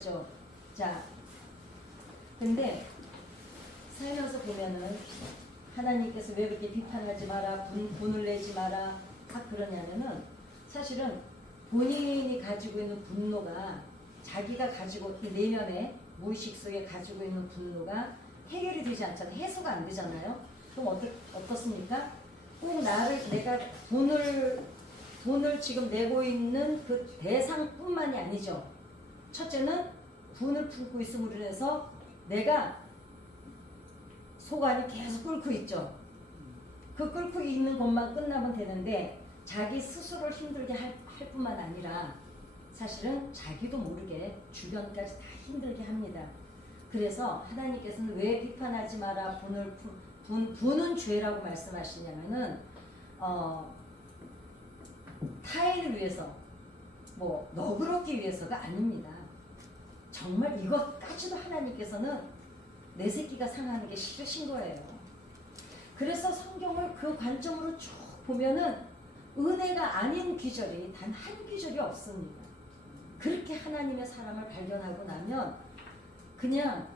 죠. 자, 근데 살면서 보면은 하나님께서 왜 그렇게 비판하지 마라, 분을 내지 마라 딱 그러냐면은 사실은 본인이 가지고 있는 분노가 자기가 가지고 내면에 무의식 속에 가지고 있는 분노가 해결이 되지 않잖아요. 해소가 안 되잖아요. 그럼 어떻습니까? 꼭 내가 돈을 지금 내고 있는 그 대상뿐만이 아니죠. 첫째는 분을 품고 있음으로 인해서 내가 속 안이 계속 끓고 있죠. 그 끓고 있는 것만 끝나면 되는데 자기 스스로를 힘들게 할 뿐만 아니라 사실은 자기도 모르게 주변까지 다 힘들게 합니다. 그래서 하나님께서는 왜 비판하지 마라 분은 죄라고 말씀하시냐면은 타인을 위해서 뭐 너그럽기 위해서가 아닙니다. 정말 이것까지도 하나님께서는 내 새끼가 상하는 게 싫으신 거예요. 그래서 성경을 그 관점으로 쭉 보면은 은혜가 아닌 귀절이 단 한 귀절이 없습니다. 그렇게 하나님의 사람을 발견하고 나면 그냥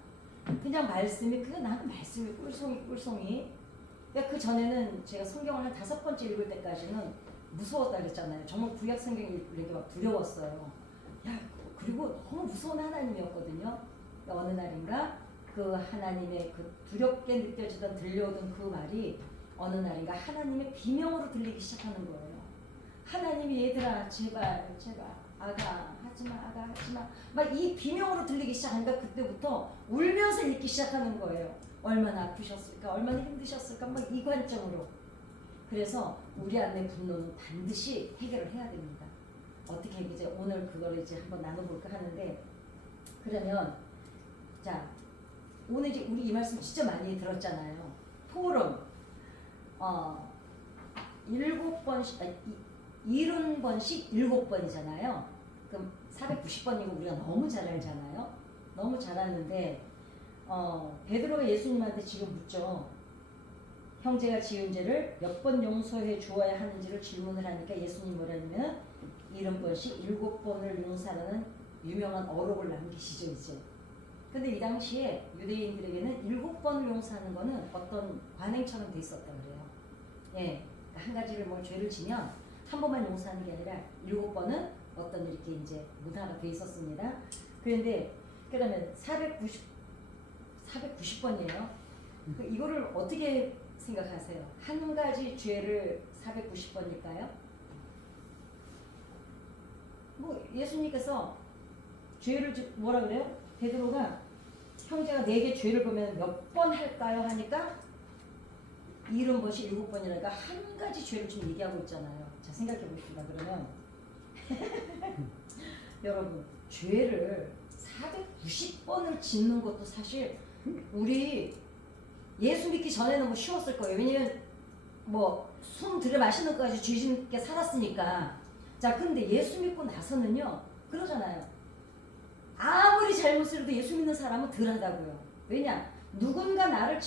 말씀이 나는 말씀이 꿀송이. 그 전에는 제가 성경을 한 5번째 읽을 때까지는 무서웠다 그랬잖아요. 정말 구약 성경 읽기 막 두려웠어요. 그리고 너무 무서운 하나님이었거든요. 어느 날인가 그 하나님의 그 두렵게 느껴지던 들려오던 그 말이 어느 날인가 하나님의 비명으로 들리기 시작하는 거예요. 하나님이 얘들아 제발 아가 하지마 막 이 비명으로 들리기 시작하니까 그때부터 울면서 읽기 시작하는 거예요. 얼마나 아프셨을까, 얼마나 힘드셨을까, 막 이 관점으로. 그래서 우리 안의 분노는 반드시 해결을 해야 됩니다. 어떻게 이제 오늘 그걸 이제 한번 나눠볼까 하는데, 그러면 자 오늘 이제 우리 이 말씀 진짜 많이 들었잖아요. 토름 7번씩 70번씩 7번이잖아요. 그럼 490번이고 우리가 너무 잘 알잖아요. 너무 잘 아는데 베드로가 예수님한테 지금 묻죠. 형제가 지은 죄를 몇 번 용서해 주어야 하는지를 질문을 하니까 예수님 뭐라냐면 70번씩 7번을 용서하는 유명한 어록을 남기시죠 이제. 근데 이 당시에 유대인들에게는 7번을 용서하는 거는 어떤 관행처럼 돼 있었다 그래요. 예, 한 가지를 뭐 죄를 지면 한 번만 용서하는 게 아니라 7번은 어떤 이렇게 이제 문화가 돼 있었습니다. 그런데 그러면 490번이에요. 이거를 어떻게 생각하세요? 한 가지 죄를 490번일까요? 뭐 예수님께서 죄를 뭐라 그래요? 베드로가 형제가 4개 죄를 보면 몇 번 할까요? 하니까 70번씩 7번이라니까 한 가지 죄를 지금 얘기하고 있잖아요. 자, 생각해 봅시다. 그러면 여러분 죄를 490번을 짓는 것도 사실 우리 예수 믿기 전에는 뭐 쉬웠을 거예요. 왜냐면 뭐 숨 들여 마시는 것까지 죄 짓게 살았으니까. 자, 근데 예수 믿고 나서는요 그러잖아요. 아무리 잘못을 해도 예수 믿는 사람은 덜하다고요. 왜냐? 누군가를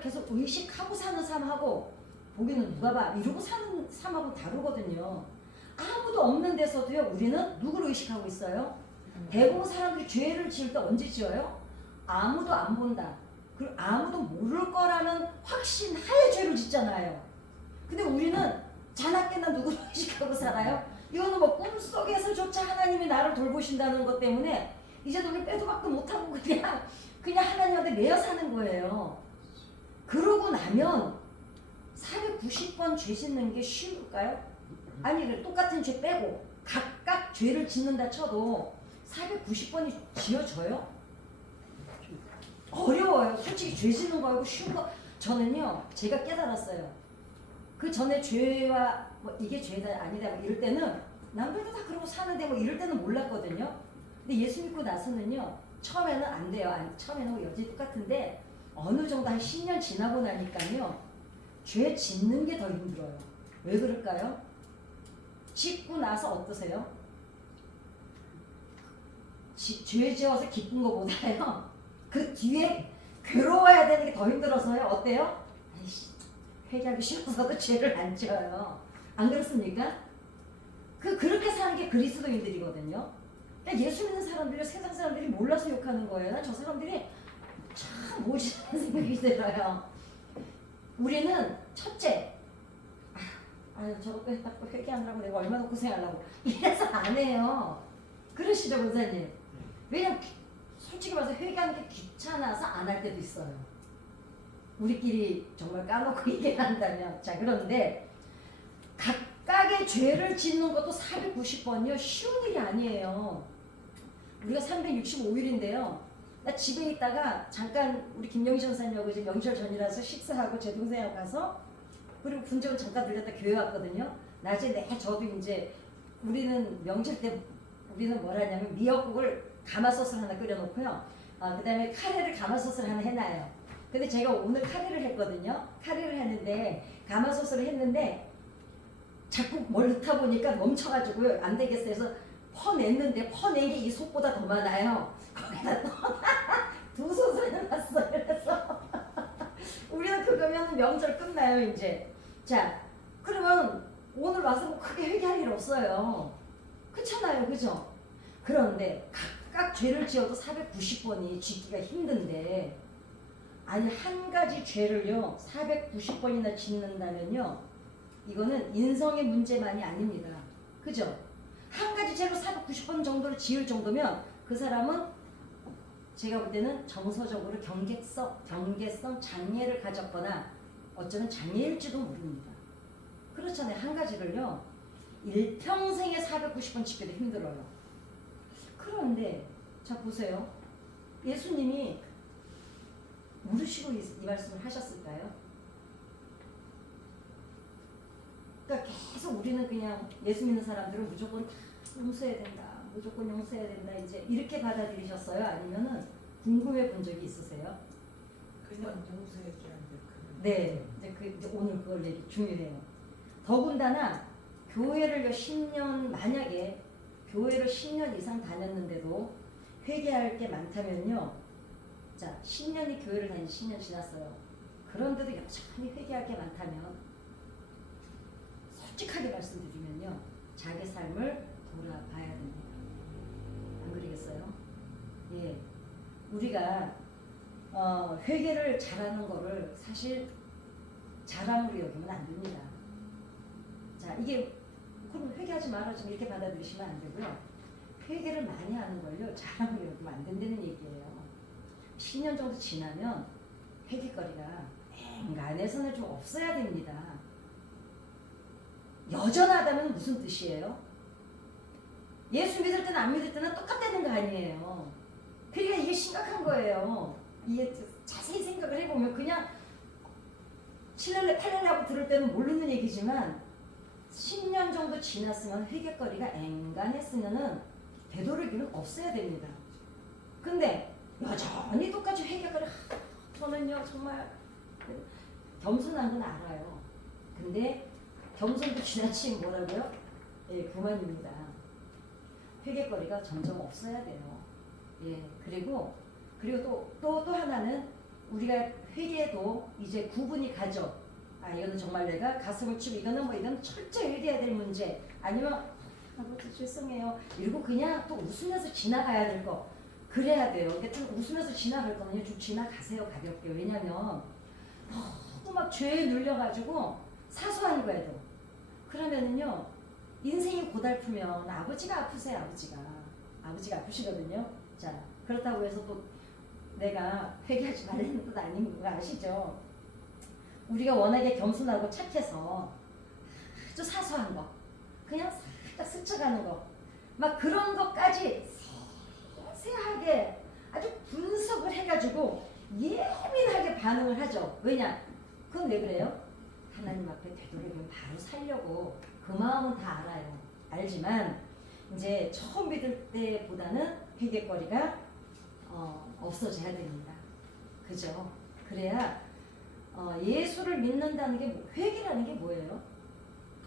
계속 의식하고 사는 삶하고 보기는 누가 봐 이러고 사는 삶하고 다르거든요. 아무도 없는 데서도요 우리는 누구를 의식하고 있어요? 대부분 사람들이 죄를 지을 때 언제 지어요? 아무도 안 본다. 그리고 아무도 모를 거라는 확신하에 죄를 짓잖아요. 근데 우리는 자나깨나 누구를 의식하고 살아요? 이거는 뭐 꿈속에서조차 하나님이 나를 돌보신다는 것 때문에 이제 우리 빼도 박도 못하고 그냥 하나님한테 매여 사는 거예요. 그러고 나면 490번 죄 짓는 게 쉬울까요? 아니 똑같은 죄 빼고 각각 죄를 짓는다 쳐도 490번이 지어져요? 어려워요. 솔직히 죄 짓는 거하고 쉬운 거 저는요 제가 깨달았어요. 그 전에 죄와 뭐 이게 죄다 아니다 뭐 이럴 때는 남들도 다 그러고 사는데 뭐 이럴 때는 몰랐거든요. 근데 예수 믿고 나서는요 처음에는 안 돼요. 처음에는 뭐 여전히 똑같은데 어느 정도 한 10년 지나고 나니까요 죄 짓는 게 더 힘들어요. 왜 그럴까요? 짓고 나서 어떠세요? 죄 지어서 기쁜 거보다요 그 뒤에 괴로워야 되는 게 더 힘들어서요. 어때요? 아이씨, 회개하기 싫어서도 죄를 안 지어요. 안 그렇습니까? 그렇게 사는 게 그리스도인들이거든요. 예수 믿는 사람들이 세상 사람들이 몰라서 욕하는 거예요. 난 저 사람들이 참 모지라는 생각이 들어요. 우리는 첫째, 저것도 했다고 회개하느라고 내가 얼마나 고생하려고 이래서 안 해요. 그러시죠, 권사님? 왜냐면 솔직히 말해서 회개하는 게 귀찮아서 안 할 때도 있어요. 우리끼리 정말 까놓고 얘기를 한다면. 자, 그런데 각각의 죄를 짓는 것도 490번이요. 쉬운 일이 아니에요. 우리가 365일인데요. 나 집에 있다가 잠깐 우리 김영희 전사님하고 이제 명절 전이라서 식사하고 제 동생하고 가서 그리고 분정은 잠깐 들렸다 교회 왔거든요. 낮에 저도 이제 우리는 명절 때 우리는 뭘 하냐면 미역국을 가마솥을 하나 끓여놓고요. 그 다음에 카레를 가마솥을 하나 해놔요. 근데 제가 오늘 카레를 했거든요. 카레를 했는데 가마솥을 했는데 자꾸 뭘 넣다 보니까 멈춰가지고요. 안 되겠어요. 그래서 퍼냈는데 퍼낸 게 이 솥보다 더 많아요. 거기다 두 솥을 해놨어요. 그래서 우리는 그거면 명절 끝나요 이제. 자, 그러면 오늘 와서 뭐 크게 회개할 일 없어요. 그렇잖아요, 그죠? 그런데 각각 죄를 지어도 490번이 짓기가 힘든데, 아니 한 가지 죄를요 490번이나 짓는다면요, 이거는 인성의 문제만이 아닙니다. 그죠? 한 가지 죄로 490번 정도를 지을 정도면 그 사람은 제가 볼 때는 정서적으로 경계성 장애를 가졌거나 어쩌면 장애일지도 모릅니다. 그렇잖아요. 한 가지를요 일평생에 490번 짓기도 힘들어요. 그런데 자 보세요. 예수님이 모르시고 이 말씀을 하셨을까요? 그러니까 계속 우리는 그냥 예수 믿는 사람들은 무조건 용서해야 된다, 무조건 용서해야 된다, 이제 이렇게 받아들이셨어요? 아니면은 궁금해 본 적이 있으세요? 그냥 용서해줘야 돼. 네, 이제 오늘 그걸 얘기 중요해요. 더군다나 교회를 10년, 만약에 교회를 10년 이상 다녔는데도 회개할 게 많다면요. 자, 10년이 교회를 다닌 10년 지났어요. 그런데도 여전히 회개할 게 많다면, 솔직하게 말씀드리면요, 자기 삶을 돌아봐야 됩니다. 안 그러겠어요? 예, 우리가 회개를 잘하는 거를 사실 자랑으로 여기면 안 됩니다. 자, 이게 그럼 회개하지 말아 좀 이렇게 받아들이시면 안 되고요. 회개를 많이 하는 걸요 자랑으로 여기면 안 된다는 얘기예요. 10년 정도 지나면 회개거리가 앵간해서는 좀 없어야 됩니다. 여전하다면 무슨 뜻이에요? 예수 믿을 때는 안 믿을 때는 똑같다는 거 아니에요. 그러니까 이게 심각한 거예요. 이게 자세히 생각을 해보면 그냥 7년래 8년래 하고 들을 때는 모르는 얘기지만 10년 정도 지났으면 회개거리가 앵간했으면은 되도록이면 없어야 됩니다. 근데 여전히 똑같이 회개거리, 저는요 정말 겸손한 건 알아요. 근데 겸손도 지나치면 뭐라고요? 예, 그만입니다. 회개거리가 점점 없어야 돼요. 예, 그리고 또 하나는 우리가 회개도 이제 구분이 가죠. 이거는 정말 내가 가슴을 치고 이거는 철저히 회개해야 될 문제, 아니면 아버지 죄송해요 이러고 그냥 또 웃으면서 지나가야 될 거, 그래야 돼요. 그러니까 좀 웃으면서 지나갈 거는요 좀 지나가세요, 가볍게. 왜냐면 너무 막 죄에 눌려가지고 사소한 거에도 그러면은요 인생이 고달프면 아버지가 아프세요. 아버지가 아프시거든요. 자, 그렇다고 해서 또 내가 회개하지 말라는 뜻 아닌 거 아시죠? 우리가 워낙에 겸손하고 착해서 아주 사소한 거, 그냥 살짝 스쳐가는 거, 막 그런 것까지 세세하게 아주 분석을 해가지고 예민하게 반응을 하죠. 왜냐? 그건 왜 그래요? 하나님 앞에 되도록이면 바로 살려고 그 마음은 다 알아요. 알지만 이제 처음 믿을 때보다는 회개거리가 없어져야 됩니다. 그죠? 그래야 예수를 믿는다는 게, 회개라는 게 뭐예요?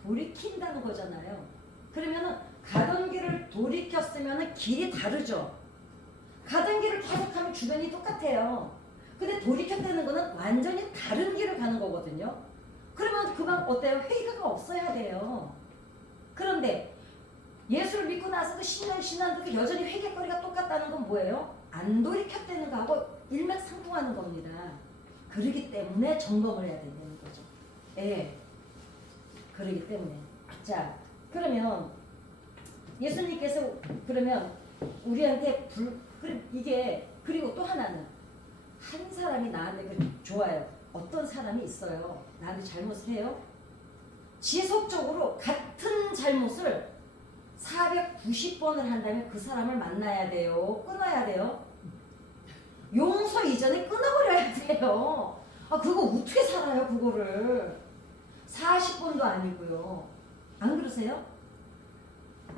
돌이킨다는 거잖아요. 그러면은 가던 길을 돌이켰으면은 길이 다르죠. 가던 길을 계속하면 주변이 똑같아요. 근데 돌이켰다는 거는 완전히 다른 길을 가는 거거든요. 그러면 그만 어때요? 회개가 없어야 돼요. 그런데 예수를 믿고 나서도 10년 지난데도 여전히 회개거리가 똑같다는 건 뭐예요? 안 돌이켰다는 거하고 일맥상통하는 겁니다. 그러기 때문에 점검을 해야 된다는 거죠. 예. 그러기 때문에. 자, 그러면 예수님께서 그러면 우리한테 이게 그리고 또 하나는 한 사람이 나한테 좋아요. 어떤 사람이 있어요. 나한테 잘못을 해요. 지속적으로 같은 잘못을 490번을 한다면 그 사람을 만나야 돼요. 끊어야 돼요. 용서 이전에 끊어버려야 돼요. 아, 그거 어떻게 살아요, 그거를. 40번도 아니고요. 안 그러세요?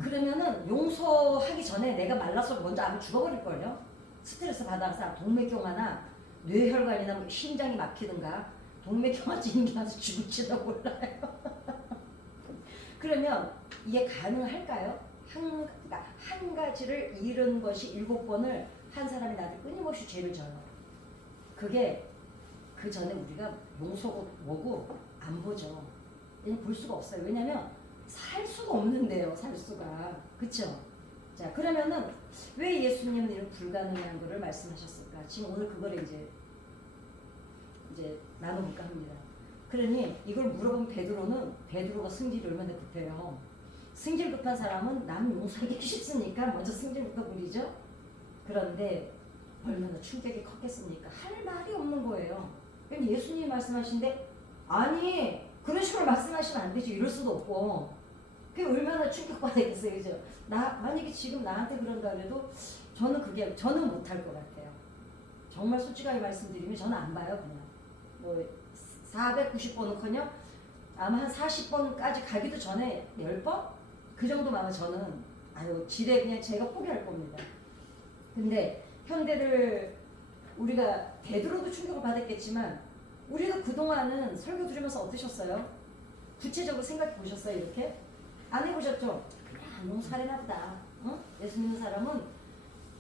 그러면은 용서하기 전에 내가 말라서 먼저 아마 죽어버릴걸요. 스트레스 받아서 동맥경화나 뇌혈관이나 뭐 심장이 막히든가 동맥경화 찌는게아서 죽을지도 몰라요. 그러면 이게 가능할까요? 그러니까 한 가지를 잃은 것이 7번을 한 사람이 나한테 끊임없이 죄를 져요. 그게 그 전에 우리가 용서고 뭐고 안 보죠. 그냥 볼 수가 없어요. 왜냐면 살 수가 없는데요. 살 수가. 그쵸? 자, 그러면은 왜 예수님은 이런 불가능한 거를 말씀하셨을까? 지금 오늘 그거를 이제 나눠볼까 합니다. 그러니 이걸 물어본 베드로가 승질이 얼마나 급해요. 승질 급한 사람은 남 용서하기 쉽으니까 먼저 승질부터 부리죠. 그런데 얼마나 충격이 컸겠습니까? 할 말이 없는 거예요. 그럼 예수님이 말씀하신데 아니 그런 식으로 말씀하시면 안 되죠. 이럴 수도 없고. 그게 얼마나 충격받았겠어요. 그죠? 만약에 지금 나한테 그런다 그래도 저는 못할 것 같아요. 정말 솔직하게 말씀드리면 저는 안 봐요. 그냥 뭐 490번은커녕 아마 한 40번까지 가기도 전에 10번? 그 정도면 저는 지레 그냥 제가 포기할 겁니다. 근데 현대를 우리가 베드로도 충격을 받았겠지만 우리가 그동안은 설교 들으면서 어떠셨어요? 구체적으로 생각해 보셨어요? 이렇게? 안 해보셨죠? 그냥 용서하려나 보다. 어? 예수 믿는 사람은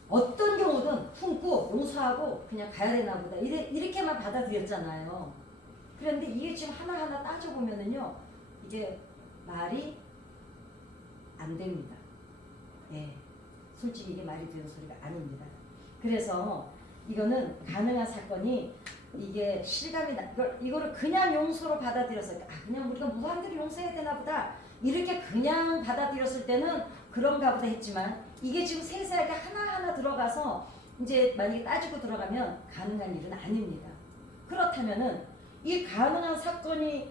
어떤 경우든 품고 용서하고 그냥 가야 되나 보다. 이렇게만 받아들였잖아요. 그런데 이게 지금 하나하나 따져보면은요, 이게 말이 안 됩니다. 예. 솔직히 이게 말이 되는 소리가 아닙니다. 그래서 이거는 가능한 사건이 이게 실감이 이거를 그냥 용서로 받아들여서 그냥 우리가 무한대로 용서해야 되나 보다 이렇게 그냥 받아들였을 때는 그런가 보다 했지만 이게 지금 세세하게 하나하나 들어가서 이제 만약에 따지고 들어가면 가능한 일은 아닙니다. 그렇다면은 이 가능한 사건이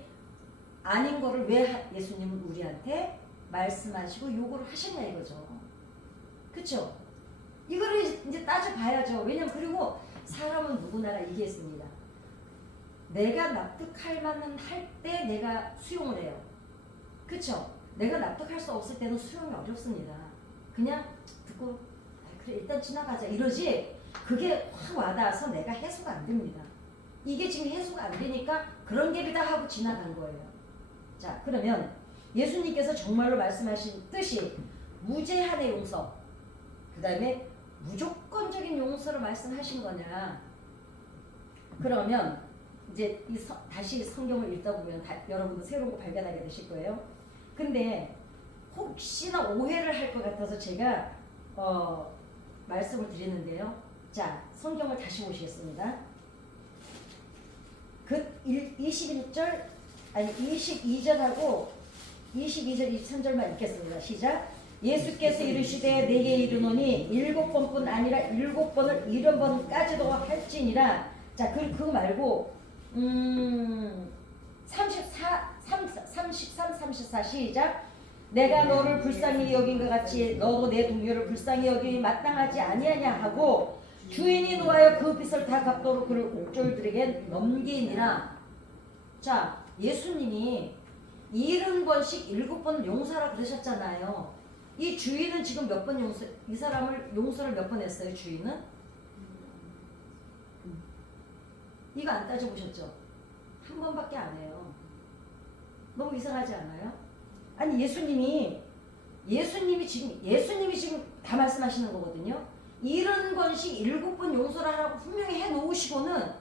아닌 거를 왜 예수님은 우리한테 말씀하시고 요구를 하셨냐 이거죠. 그쵸? 이거를 이제 따져봐야죠. 왜냐면 그리고 사람은 누구나 얘기했습니다. 내가 납득할 만한 할 때 내가 수용을 해요. 그쵸? 내가 납득할 수 없을 때는 수용이 어렵습니다. 그냥 듣고 그래 일단 지나가자 이러지 그게 확 와닿아서 내가 해소가 안 됩니다. 이게 지금 해소가 안 되니까 그런 게 비다 하고 지나간 거예요. 자, 그러면 예수님께서 정말로 말씀하신 뜻이 무제한의 용서, 그 다음에 무조건적인 용서를 말씀하신 거냐? 그러면 이제 다시 성경을 읽다 보면 여러분도 새로운 거 발견하게 되실 거예요. 근데 혹시나 오해를 할 것 같아서 제가 말씀을 드리는데요. 자, 성경을 다시 보시겠습니다. 그 21절 아니 22절하고 22절 23절만 읽겠습니다. 시작. 예수께서 이르시되 내게 이르노니 7번뿐 아니라 7번을 70번까지도 할지니라. 자, 그거 말고 33, 34 시작. 내가 너를 불쌍히 여긴 것 같이 너도 내 동료를 불쌍히 여기니 마땅하지 아니하냐 하고 주인이 노하여 그 빚을 다 갚도록 그를 옥졸들에게 넘기니라. 자, 예수님이 70번씩 7번 용서하라 그러셨잖아요. 이 주인은 지금 몇 번 이 사람을 용서를 몇 번 했어요, 주인은? 이거 안 따져보셨죠? 한 번밖에 안 해요. 너무 이상하지 않아요? 아니, 예수님이 지금 다 말씀하시는 거거든요. 70번씩 7번 용서를 하라고 분명히 해 놓으시고는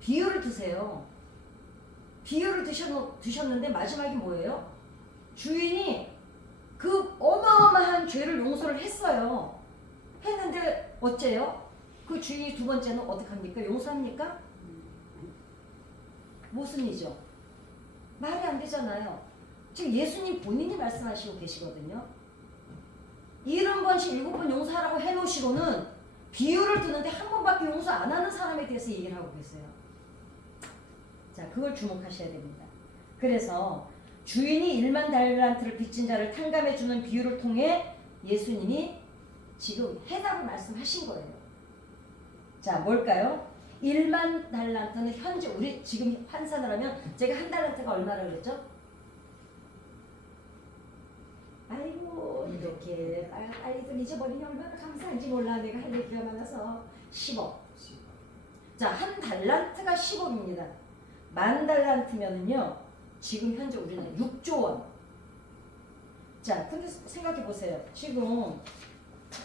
비유를 드세요. 비유를 드셨는데 마지막이 뭐예요? 주인이 그 어마어마한 죄를 용서를 했어요. 했는데 어째요? 그 주인이 두 번째는 어떻게 합니까? 용서합니까? 모순이죠. 말이 안 되잖아요. 지금 예수님 본인이 말씀하시고 계시거든요. 70번씩 7번 용서하라고 해놓으시고는 비유를 드는데 한 번밖에 용서 안 하는 사람에 대해서 얘기를 하고 계세요. 자, 그걸 주목하셔야 됩니다. 그래서 주인이 1만 달란트를 빚진 자를 탕감해주는 비유를 통해 예수님이 지금 해답을 말씀하신 거예요. 자, 뭘까요? 1만 달란트는 현재 우리 지금 환산을 하면 제가 한 달란트가 얼마라 그랬죠? 아이고 이렇게 빨리들 잊어버리니 얼마나 감사한지 몰라. 내가 할 얘기가 많아서 10억. 자, 한 달란트가 10억입니다. 만 달란트면은요 지금 현재 우리는 6조 원. 자, 근데 생각해 보세요. 지금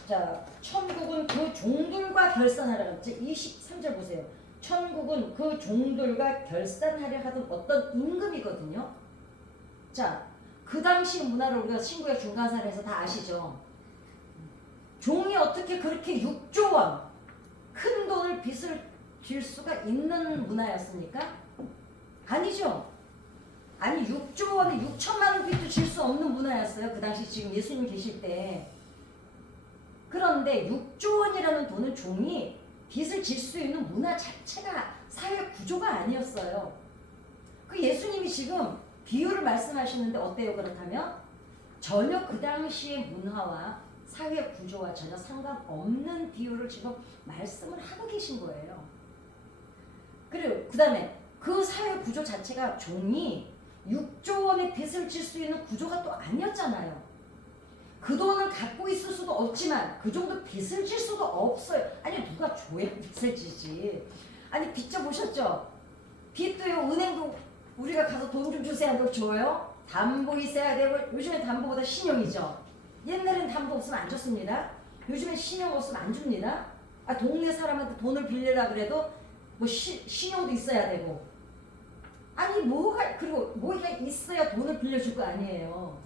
자, 천국은 그 종들과 결산하려 했지. 23절 보세요. 천국은 그 종들과 결산하려 하던 어떤 임금이거든요. 자, 그 당시 문화를 우리가 신구약 중간사를 해서 다 아시죠? 종이 어떻게 그렇게 6조 원 큰 돈을 빚을 질 수가 있는 문화였습니까? 아니죠. 아니 6조 원에 6천만 원 빚도 질 수 없는 문화였어요. 그 당시 지금 예수님 계실 때. 그런데 6조 원이라는 돈은 종이 빚을 질 수 있는 문화 자체가 사회 구조가 아니었어요. 그 예수님이 지금 비유를 말씀하시는데 어때요? 그렇다면 전혀 그 당시의 문화와 사회 구조와 전혀 상관없는 비유를 지금 말씀을 하고 계신 거예요. 그리고 그 다음에 그 사회 구조 자체가 종이 6조 원의 빚을 질 수 있는 구조가 또 아니었잖아요. 그 돈을 갖고 있을 수도 없지만 그 정도 빚을 질 수도 없어요. 아니 누가 줘야 빚을 지지. 아니 빚져 보셨죠? 빚도요 은행도 우리가 가서 돈 좀 주세요 하고 줘요. 담보 있어야 되고 요즘에 담보보다 신용이죠. 옛날엔 담보 없으면 안 줬습니다. 요즘엔 신용 없으면 안 줍니다. 아, 동네 사람한테 돈을 빌리려 그래도 뭐 신용도 있어야 되고. 아니 뭐가 그리고 뭐가 있어야 돈을 빌려줄 거 아니에요.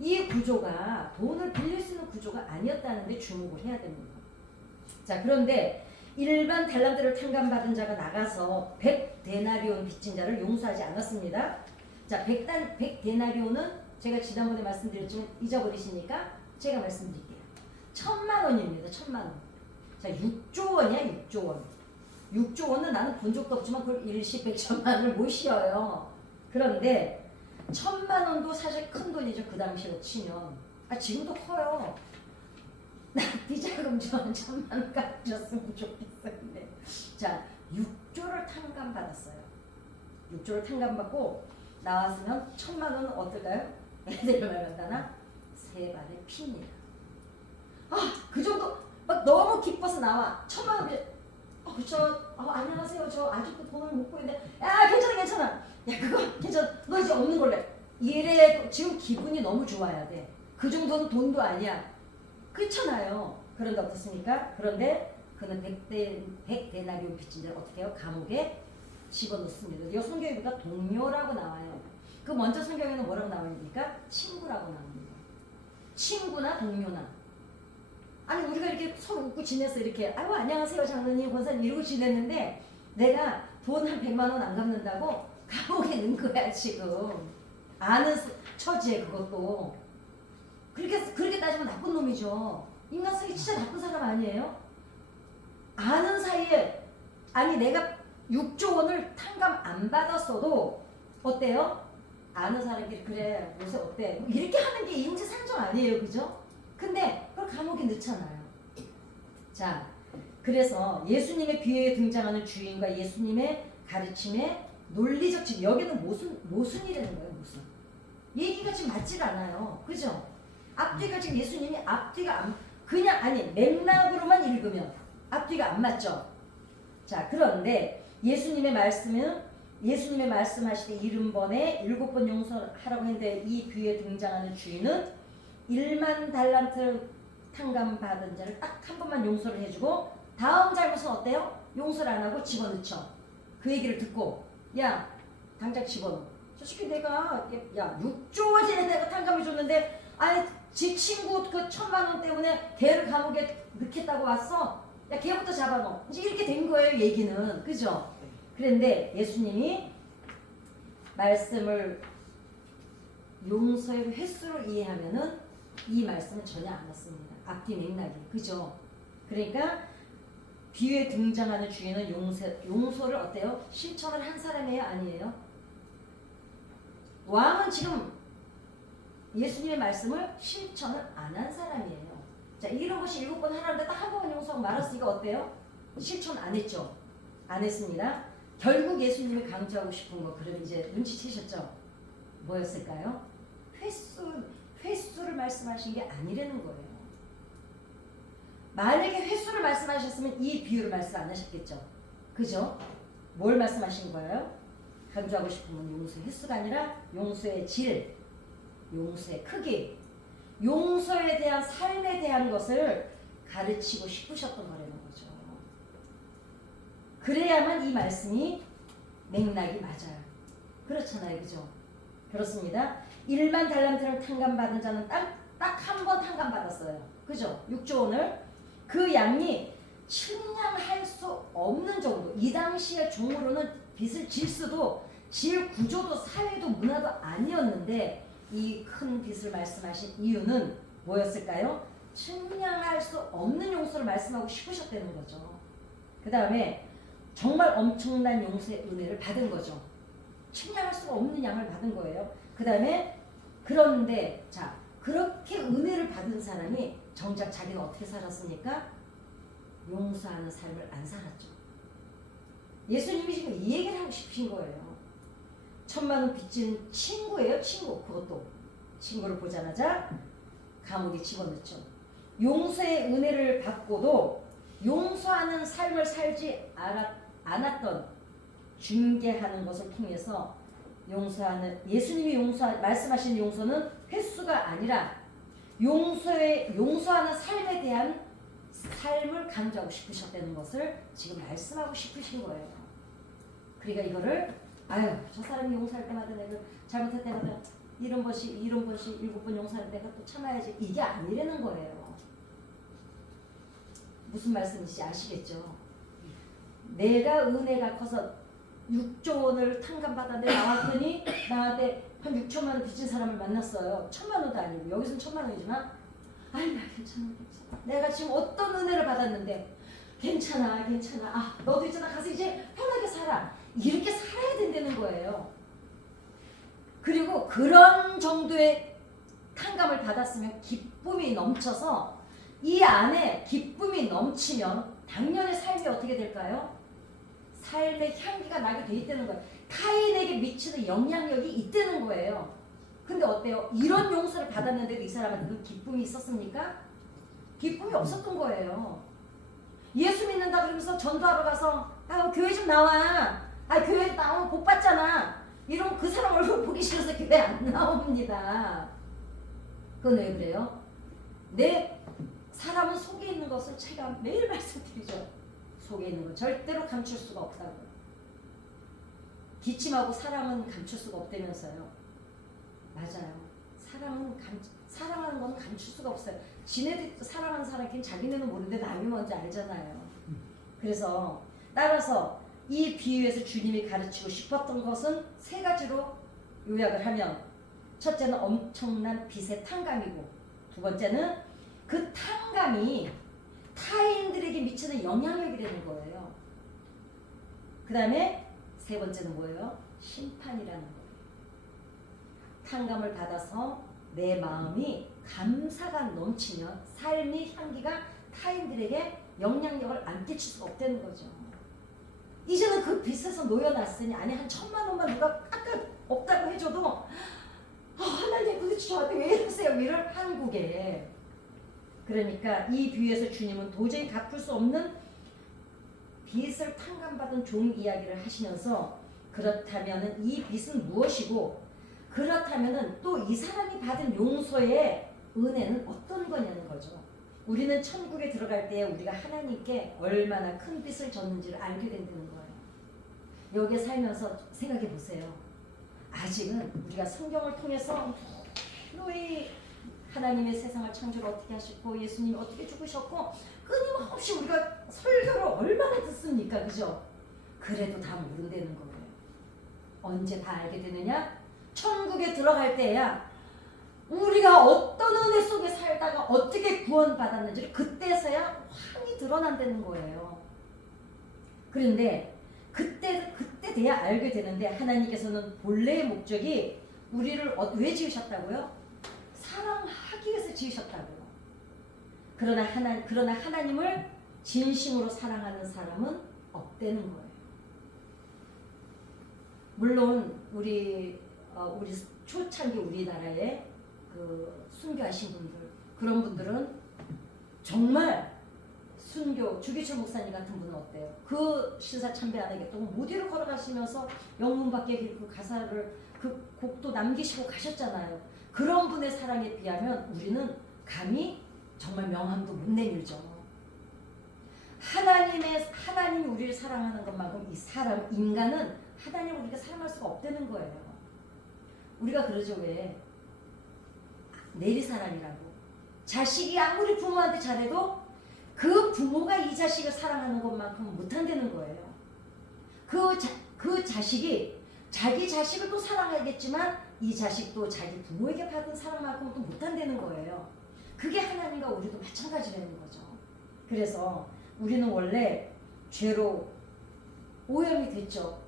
이 구조가 돈을 빌릴 수 있는 구조가 아니었다는 데 주목을 해야 됩니다. 자, 그런데 일반 달란트를 탕감받은 자가 나가서 100데나리온 빚진 자를 용서하지 않았습니다. 자, 100데나리온은 제가 지난번에 말씀드렸지만 잊어버리시니까 제가 말씀드릴게요. 1000만 원입니다. 1000만 원. 자, 6조 원이야. 6조 원. 6조 원은 나는 본 적도 없지만 그걸 일시 100천만 원을 못 씌어요. 그런데 1000만 원도 사실 큰 돈이죠. 그 당시로 치면. 아, 지금도 커요. 나 비자금 좀 1000만 원 갚아줬으면 좋겠었는데. 자, 6조를 탕감받았어요. 6조를 탕감받고 나왔으면 1000만 원은 어떨까요? 애들 말한다나 세 발의 피입니다. 아, 그 정도 막 너무 기뻐서 나와. 1000만 원 안녕하세요. 저 아직도 돈을 못 보이는데 야 괜찮아. 야 그거 괜찮아. 너 이제 없는 걸래. 이래 지금 기분이 너무 좋아야 돼. 그 정도는 돈도 아니야. 그렇잖아요. 그런데 어떻습니까? 그런데 그는 100데나리온 빚진 자를 어떻게 해요? 감옥에 집어넣습니다. 이 성경에 보니까 동료라고 나와요. 그 먼저 성경에는 뭐라고 나옵니까? 친구라고 나옵니다. 친구나 동료나. 아니 우리가 이렇게 서로 웃고 지내서 이렇게 아유 안녕하세요 장로님 권사님 이러고 지냈는데 내가 돈 한 100만 원 안 갚는다고 감옥에 넣은 거야 지금. 아는 처지에 그것도. 그렇게 따지면 나쁜 놈이죠. 인간성이 진짜 나쁜 사람 아니에요? 아는 사이에 아니 내가 6조 원을 탕감 안 받았어도 어때요? 아는 사람끼리 그래 요새 어때? 이렇게 하는 게 인지상정 아니에요, 그죠? 근데 그걸 감옥에 넣잖아요. 자, 그래서 예수님의 비유에 등장하는 주인과 예수님의 가르침의 논리적 지금 여기는 모순이라는 거예요, 모순. 얘기가 지금 맞질 않아요, 그죠? 앞뒤가 지금 예수님이 앞뒤가 안 그냥 아니 맥락으로만 읽으면 앞뒤가 안 맞죠. 자, 그런데 예수님의 말씀하실 때 70번에 7번 용서하라고 했는데 이 비유에 등장하는 주인은 1만 달란트 탕감받은 자를 딱 한 번만 용서를 해주고 다음 잘못은 어때요? 용서를 안 하고 집어넣죠. 그 얘기를 듣고 야 당장 집어넣어. 솔직히 내가 야 6조 원이나 내가 탕감해 줬는데 아예 지 친구 그 1,000만 원 때문에 걔를 감옥에 넣겠다고 왔어. 야, 걔부터 잡아놓어. 이제 이렇게 된 거예요, 얘기는. 그죠? 그런데 예수님이 말씀을 용서의 횟수로 이해하면은 이 말씀은 전혀 안 맞습니다. 앞뒤 맥락이. 그죠? 그러니까 비유에 등장하는 주인은 용서를 어때요? 실천을 한 사람이에요? 아니에요? 왕은 지금 예수님의 말씀을 실천을 안 한 사람이에요. 자, 이런 것이 7번 하라는데 딱 한 번만 용서하고 말았으니까 어때요? 실천 안 했죠? 안 했습니다. 결국 예수님이 강조하고 싶은 거 그럼 이제 눈치채셨죠? 뭐였을까요? 횟수를 말씀하신 게 아니라는 거예요. 만약에 횟수를 말씀하셨으면 이 비유를 말씀 안 하셨겠죠? 그죠? 뭘 말씀하신 거예요? 강조하고 싶은 건 용서의 횟수가 아니라 용서의 질, 용서의 크기, 용서에 대한 삶에 대한 것을 가르치고 싶으셨던 거라는 거죠. 그래야만 이 말씀이 맥락이 맞아요. 그렇잖아요. 그죠? 그렇습니다. 1만 달란트를 탕감받은 자는 딱 한 번 탕감받았어요. 그죠? 6조 원을. 그 양이 측량할 수 없는 정도. 이 당시의 종으로는 빚을 질 수도 질 구조도 사회도 문화도 아니었는데 이 큰 빚을 말씀하신 이유는 뭐였을까요? 측량할 수 없는 용서를 말씀하고 싶으셨다는 거죠. 그 다음에 정말 엄청난 용서의 은혜를 받은 거죠. 측량할 수가 없는 양을 받은 거예요. 그 다음에 그런데 자 그렇게 은혜를 받은 사람이 정작 자기는 어떻게 살았습니까? 용서하는 삶을 안 살았죠. 예수님이 지금 이 얘기를 하고 싶으신 거예요. 1,000만 원 빚진 친구예요. 친구. 그것도 친구를 보자마자 감옥에 집어넣죠. 용서의 은혜를 받고도 용서하는 삶을 살지 않았던 중개하는 것을 통해서 용서하는 예수님이 말씀하신 용서는 횟수가 아니라 용서하는 삶에 대한 삶을 강조하고 싶으셨다는 것을 지금 말씀하고 싶으신 거예요. 그러니까 이거를 저 사람이 용서할 때마다 내가 잘못할 때마다 이런 것이 7번 용서할 때가 또 참아야지 이게 아니라는 거예요. 무슨 말씀인지 아시겠죠? 내가 은혜가 커서 6조 원을 탕감받았는데 나왔더니 나한테 한 6천만 원 빚진 사람을 만났어요. 1,000만 원도 아니고 여기서는 1,000만 원이지만 나 괜찮아. 내가 지금 어떤 은혜를 받았는데 괜찮아. 너도 있잖아. 가서 이제 편하게 살아. 이렇게 살아야 된다는 거예요. 그리고 그런 정도의 탕감을 받았으면 기쁨이 넘쳐서 이 안에 기쁨이 넘치면 당연히 삶이 어떻게 될까요? 삶의 향기가 나게 돼 있다는 거예요. 타인에게 미치는 영향력이 있다는 거예요. 근데 어때요? 이런 용서를 받았는데도 이 사람한테 그 기쁨이 있었습니까? 기쁨이 없었던 거예요. 예수 믿는다 그러면서 전도하러 가서 교회 좀 나와. 교회 나오면 복 받잖아. 이러면 그 사람 얼굴 보기 싫어서 교회 안 나옵니다. 그건 왜 그래요? 내 사람은 속에 있는 것을 제가 매일 말씀드리죠. 속에 있는 걸 절대로 감출 수가 없다고. 기침하고 사람은 감출 수가 없다면서요. 맞아요. 사랑하는 건 감출 수가 없어요. 지네들 사랑하는 사람끼리 자기네는 모르는데 남이 먼저 알잖아요. 그래서 따라서 이 비유에서 주님이 가르치고 싶었던 것은 세 가지로 요약을 하면 첫째는 엄청난 빚의 탕감이고 두 번째는 그 탕감이 타인들에게 미치는 영향력이라는 거예요. 그 다음에 세 번째는 뭐예요? 심판이라는 거예요. 탕감을 받아서 내 마음이 감사가 넘치면 삶의 향기가 타인들에게 영향력을 안 끼칠 수가 없다는 거죠. 이제는 그 빚에서 놓여놨으니 아니 한 1,000만 원만 누가 아까 없다고 해줘도 하나님 도대체 저한테 왜 이러세요? 이런 한국에. 그러니까 이 비유에서 주님은 도저히 갚을 수 없는 빚을 탕감받은 종 이야기를 하시면서 그렇다면 이 빚은 무엇이고 그렇다면 또 이 사람이 받은 용서의 은혜는 어떤 거냐는 거죠. 우리는 천국에 들어갈 때 우리가 하나님께 얼마나 큰 빚을 졌는지를 알게 된다는 거예요. 여기에 살면서 생각해 보세요. 아직은 우리가 성경을 통해서 너희 하나님의 세상을 창조를 어떻게 하셨고 예수님이 어떻게 죽으셨고 끊임없이 우리가 설교를 얼마나 듣습니까? 그죠? 그래도 다 모른다는 거예요. 언제 다 알게 되느냐? 천국에 들어갈 때야 우리가 어떤 은혜 속에 살다가 어떻게 구원받았는지를 그때서야 환히 드러난다는 거예요. 그런데 그때 돼야 알게 되는데 하나님께서는 본래의 목적이 우리를 왜 지으셨다고요? 사랑하기 위해서 지으셨다고요. 그러나 하나님을 진심으로 사랑하는 사람은 없다는 거예요. 물론 우리 초창기 우리나라에 그 순교하신 분들 그런 분들은 정말 순교 주기철 목사님 같은 분은 어때요? 그 신사 참배 안 하겠다고 모디로 걸어가시면서 영문밖에 그 가사를 그 곡도 남기시고 가셨잖아요. 그런 분의 사랑에 비하면 우리는 감히 정말 명함도 못 내밀죠. 하나님이 우리를 사랑하는 것만큼 이 사람 인간은 하나님을 우리가 사랑할 수가 없다는 거예요. 우리가 그러죠. 왜? 내리사랑이라고. 자식이 아무리 부모한테 잘해도 그 부모가 이 자식을 사랑하는 것만큼 못한다는 거예요. 그 자식이 자기 자식을 또 사랑하겠지만 이 자식도 자기 부모에게 받은 사랑만큼 또 못한다는 거예요. 그게 하나님과 우리도 마찬가지라는 거죠. 그래서 우리는 원래 죄로 오염이 됐죠.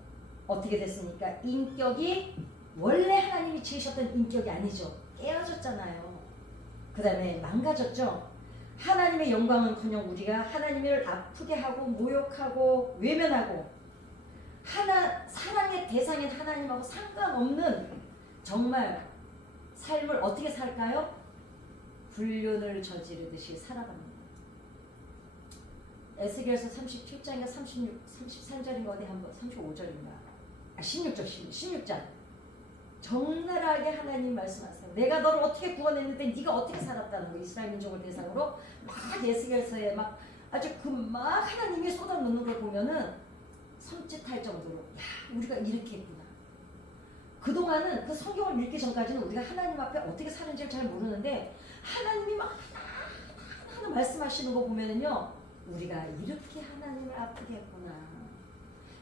어떻게 됐습니까? 인격이 원래 하나님이 지으셨던 인격이 아니죠. 깨어졌잖아요. 그 다음에 망가졌죠. 하나님의 영광은커녕 우리가 하나님을 아프게 하고 모욕하고 외면하고 사랑의 대상인 하나님하고 상관없는 정말 삶을 어떻게 살까요? 불륜을 저지르듯이 살아갑니다. 에스겔서 37장인가 33절인가 어디 한번 35절인가 16장 적나라하게 하나님 말씀하세요. 내가 너를 어떻게 구원했는데 네가 어떻게 살았다는 거. 이스라엘 민족을 대상으로 막 에스겔서에 막 아주 막 하나님이 쏟아놓는 걸 보면은 섬찟할 정도로 야 우리가 이렇게 했구나. 그동안은 그 성경을 읽기 전까지는 우리가 하나님 앞에 어떻게 사는지를 잘 모르는데 하나님이 막 하나하나 말씀하시는 거 보면은요 우리가 이렇게 하나님을 아프게 했구나.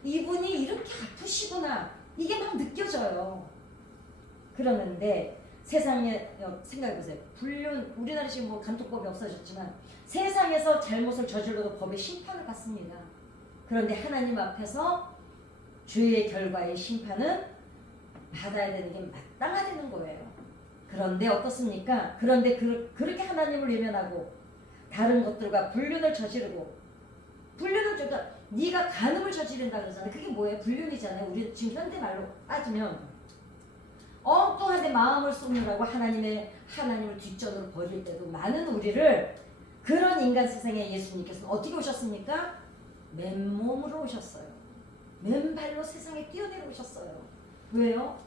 이분이 이렇게 아프시구나. 이게 막 느껴져요. 그러는데 세상에 생각해보세요. 불륜 우리나라 지금 뭐 간통법이 없어졌지만 세상에서 잘못을 저질러도 법의 심판을 받습니다. 그런데 하나님 앞에서 죄의 결과의 심판은 받아야 되는 게 마땅하다는 거예요. 그런데 어떻습니까? 그런데 그렇게 하나님을 외면하고 다른 것들과 불륜을 저지르고 그러니까 네가 간음을 저지른다 그러잖아요. 그게 뭐예요? 불륜이잖아요. 우리 지금 현대 말로 따지면 엉뚱한데 마음을 쏟느라고 하나님을 뒷전으로 버릴 때도 많은 우리를 그런 인간 세상에 예수님께서는 어떻게 오셨습니까? 맨몸으로 오셨어요. 맨발로 세상에 뛰어내려오셨어요. 왜요?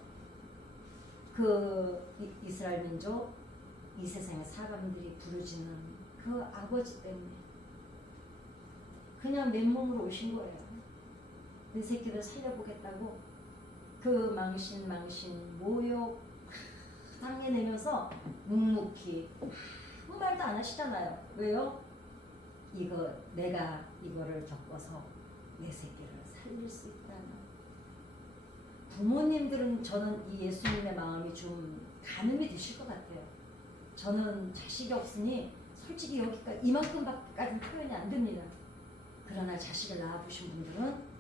그 이스라엘 민족 이 세상의 사람들이 부르짖는 그 아버지 때문에 그냥 맨몸으로 오신 거예요. 내 새끼들 살려보겠다고 그 망신 모욕 당해내면서 묵묵히 아무 말도 안 하시잖아요. 왜요? 내가 이거를 겪어서 내 새끼를 살릴 수 있다는. 부모님들은 저는 이 예수님의 마음이 좀 가늠이 되실 것 같아요. 저는 자식이 없으니 솔직히 여기까지 이만큼까지는 표현이 안 됩니다. 그러나 자식을 낳아보신 분들은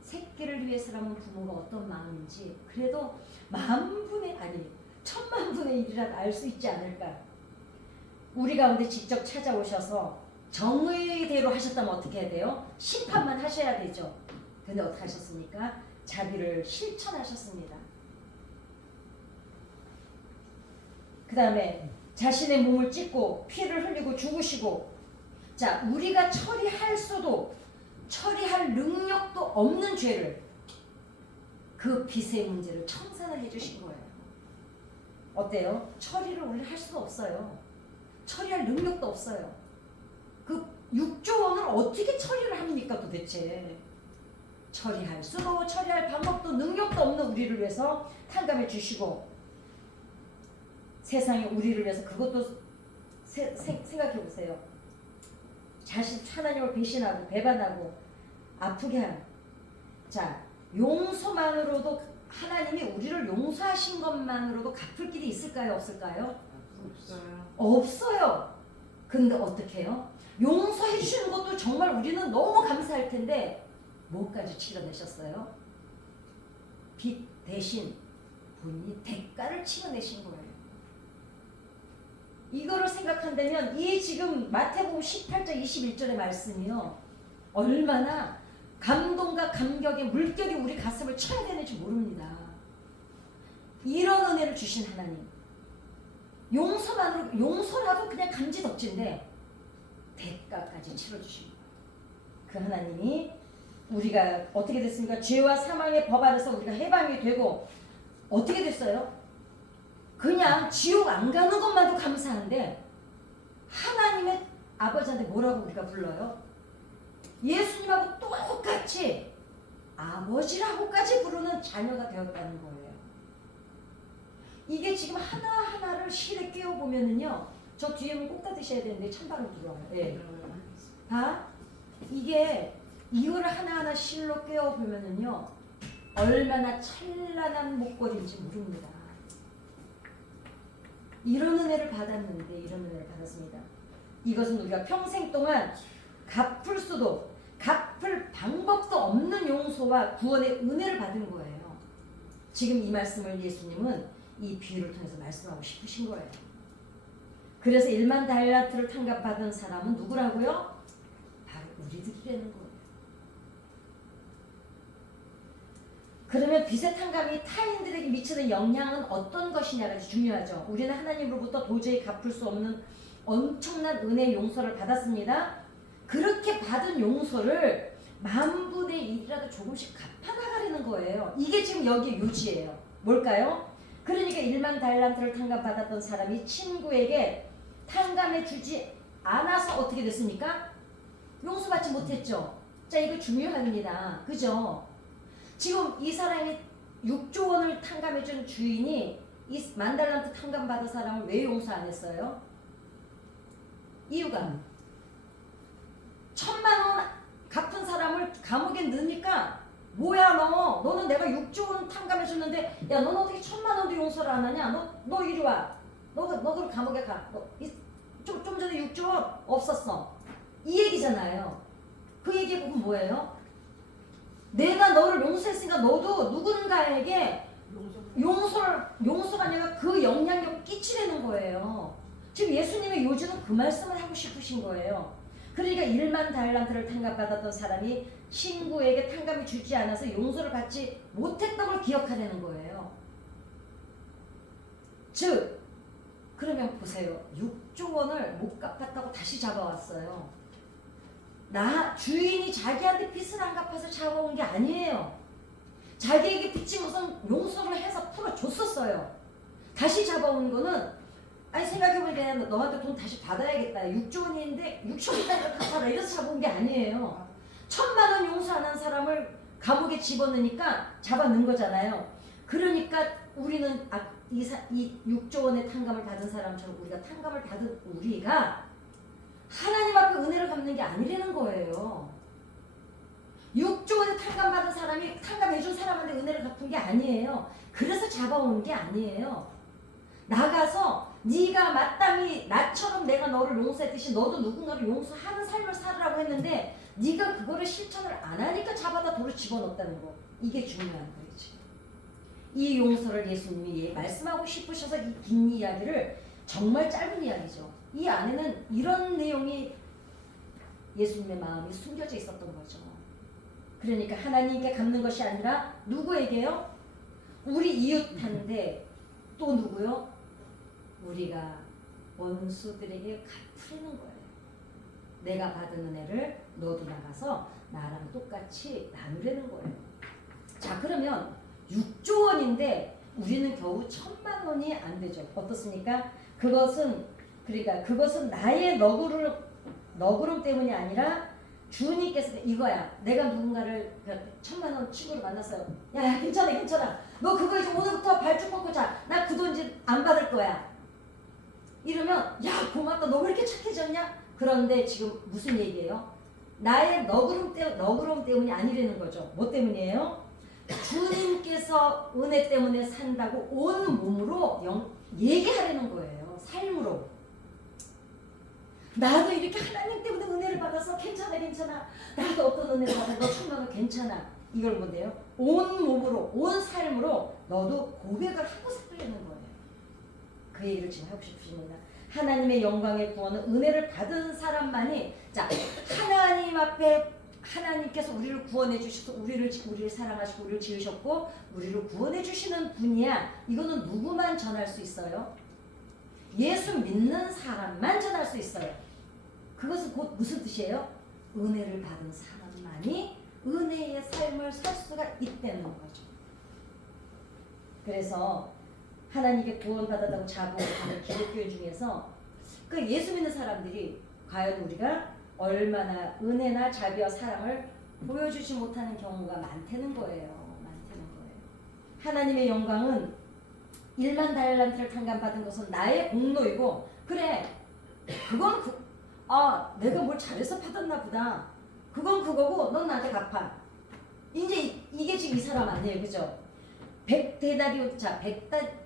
새끼를 위해서라면 부모가 어떤 마음인지 그래도 10,000,000분의 1이라도 알 수 있지 않을까. 우리 가운데 직접 찾아오셔서 정의대로 하셨다면 어떻게 해야 돼요? 심판만 하셔야 되죠. 근데 어떻게 하셨습니까? 자비를 실천하셨습니다. 그 다음에 자신의 몸을 찢고 피를 흘리고 죽으시고 자 우리가 처리할 능력도 없는 죄를 그 빚의 문제를 청산을 해주신 거예요. 어때요? 처리를 우리 할 수가 없어요. 처리할 능력도 없어요. 그 6조 원을 어떻게 처리를 합니까 도대체. 처리할 수도 처리할 방법도 능력도 없는 우리를 위해서 탕감해 주시고 세상에 우리를 위해서 그것도 생각해 보세요. 자신 하나님을 배신하고 배반하고 아프게 한. 자, 용서만으로도 하나님이 우리를 용서하신 것만으로도 갚을 길이 있을까요? 없을까요? 없어요. 없어요. 근데 어떻게 해요? 용서해 주시는 것도 정말 우리는 너무 감사할 텐데 뭐까지 치러내셨어요? 빚 대신 본인이 대가를 치러내신 거예요. 이거를 생각한다면 이 지금 마태복음 18장 21절의 말씀이요. 얼마나 감동과 감격의 물결이 우리 가슴을 쳐야 되는지 모릅니다. 이런 은혜를 주신 하나님. 용서라도 그냥 감지덕지인데 대가까지 치러주신 거예요. 그 하나님이 우리가 어떻게 됐습니까? 죄와 사망의 법 아래서 우리가 해방이 되고 어떻게 됐어요? 그냥 지옥 안 가는 것만도 감사한데 하나님의 아버지한테 뭐라고 우리가 불러요? 예수님하고 똑같이 아버지라고까지 부르는 자녀가 되었다는 거예요. 이게 지금 하나하나를 실에 끼워보면은요. 저 뒤에는 꼭 다 드셔야 되는데 찬바람 들어와요. 예. 봐. 이게 이거를 하나하나 실로 끼워보면은요. 얼마나 찬란한 목걸이인지 모릅니다. 이런 은혜를 받았는데 이런 은혜를 받았습니다. 이것은 우리가 평생 동안 갚을 수도 갚을 방법도 없는 용서와 구원의 은혜를 받은 거예요. 지금 이 말씀을 예수님은 이 비유를 통해서 말씀하고 싶으신 거예요. 그래서 1만 달란트를 탕감받은 사람은 누구라고요? 바로 우리들이라는 거예요. 그러면 빚의 탕감이 타인들에게 미치는 영향은 어떤 것이냐가 중요하죠. 우리는 하나님으로부터 도저히 갚을 수 없는 엄청난 은혜의 용서를 받았습니다. 그렇게 받은 용서를 만분의 1이라도 조금씩 갚아나가려는 거예요. 이게 지금 여기 요지예요. 뭘까요? 그러니까 1만 달란트를 탕감받았던 사람이 친구에게 탕감해 주지 않아서 어떻게 됐습니까? 용서받지 못했죠. 자, 이거 중요합니다. 그죠? 지금 이 사람이 6조 원을 탕감해 준 주인이 이 1만 달란트 탕감받은 사람을 왜 용서 안 했어요? 이유가 1,000만 원 갚은 사람을 감옥에 넣으니까 뭐야 너는 내가 6조 원 탕감해 줬는데 야 너는 어떻게 1,000만 원도 용서를 안 하냐? 너 이리 와. 너 그럼 감옥에 가. 좀 전에 6조 원 없었어. 이 얘기잖아요. 그 얘기에 보면 뭐예요? 내가 너를 용서했으니까 너도 누군가에게 용서가 아니라 그 영향력을 끼치려는 거예요. 지금 예수님의 요지는 그 말씀을 하고 싶으신 거예요. 그러니까 1만 달란트를 탕감받았던 사람이 친구에게 탕감이 주지 않아서 용서를 받지 못했던 걸 기억하려는 거예요. 즉 그러면 보세요. 6조 원을 못 갚았다고 다시 잡아왔어요. 주인이 자기한테 빚을 안 갚아서 잡아온 게 아니에요. 자기에게 빚진 것은 용서를 해서 풀어줬었어요. 다시 잡아온 거는 아니 생각해보니까 너한테 돈 다시 받아야겠다. 6조 원인데 6조 원이니까 갚아라. 이래서 잡아온 게 아니에요. 1,000만 원 용서 안 한 사람을 감옥에 집어넣으니까 잡아넣은 거잖아요. 그러니까 우리는 이 6조 원의 탕감을 받은 사람처럼 우리가 탕감을 받은 우리가 하나님 앞에 은혜를 갚는 게 아니라는 거예요. 6조 원의 탕감받은 사람이 탕감해준 사람한테 은혜를 갚은 게 아니에요. 그래서 잡아온 게 아니에요. 나가서 네가 마땅히 나처럼 내가 너를 용서했듯이 너도 누군가를 용서하는 삶을 살으라고 했는데 네가 그거를 실천을 안 하니까 잡아다 도로 집어넣었다는 거. 이게 중요한 거예요. 지금. 이 용서를 예수님이 말씀하고 싶으셔서 이 긴 이야기를 정말 짧은 이야기죠. 이 안에는 이런 내용이 예수님의 마음이 숨겨져 있었던 거죠. 그러니까 하나님께 갚는 것이 아니라 누구에게요? 우리 이웃한테 또 누구요? 우리가 원수들에게 갚으려는 거예요. 내가 받은 은혜를 너도 나가서 나랑 똑같이 나누려는 거예요. 자, 그러면 6조 원인데 우리는 겨우 1,000만 원이 안 되죠. 어떻습니까? 그것은 나의 너그름 때문이 아니라 주님께서 이거야. 내가 누군가를 1,000만 원 친구를 만났어요. 야 괜찮아. 너 그거 이제 오늘부터 발주 뻗고 자. 나 그 돈 이제 안 받을 거야. 이러면 야 고맙다 너 왜 이렇게 착해졌냐? 그런데 지금 무슨 얘기예요? 나의 너그러움 때문이 아니라는 거죠. 뭐 때문이에요? 주님께서 은혜 때문에 산다고 온 몸으로 얘기하려는 거예요. 삶으로. 나도 이렇게 하나님 때문에 은혜를 받아서 괜찮아. 나도 어떤 은혜를 받아 너 천만원 괜찮아. 이걸 뭔데요? 온 몸으로 온 삶으로 너도 고백을 하고 살려는 거예요. 그 얘기를 지금 하고 싶으십니다. 하나님의 영광의 구원은 은혜를 받은 사람만이 자 하나님 앞에 하나님께서 우리를 구원해 주셔서 우리를 사랑하시고 우리를 지으셨고 우리를 구원해 주시는 분이야. 이거는 누구만 전할 수 있어요? 예수 믿는 사람만 전할 수 있어요. 그것은 곧 무슨 뜻이에요? 은혜를 받은 사람만이 은혜의 삶을 살 수가 있다는 거죠. 그래서 하나님께 구원받았다고 자부하는 기독교인 중에서 그 예수 믿는 사람들이 과연 우리가 얼마나 은혜나 자비와 사랑을 보여주지 못하는 경우가 많다는 거예요. 하나님의 영광은 1만 달란트를 탕감받은 것은 나의 공로이고 그래 그건 내가 뭘 잘해서 받았나 보다. 그건 그거고 넌 나한테 갚아. 이제 이게 지금 이 사람 아니에요. 그죠? 100데나리온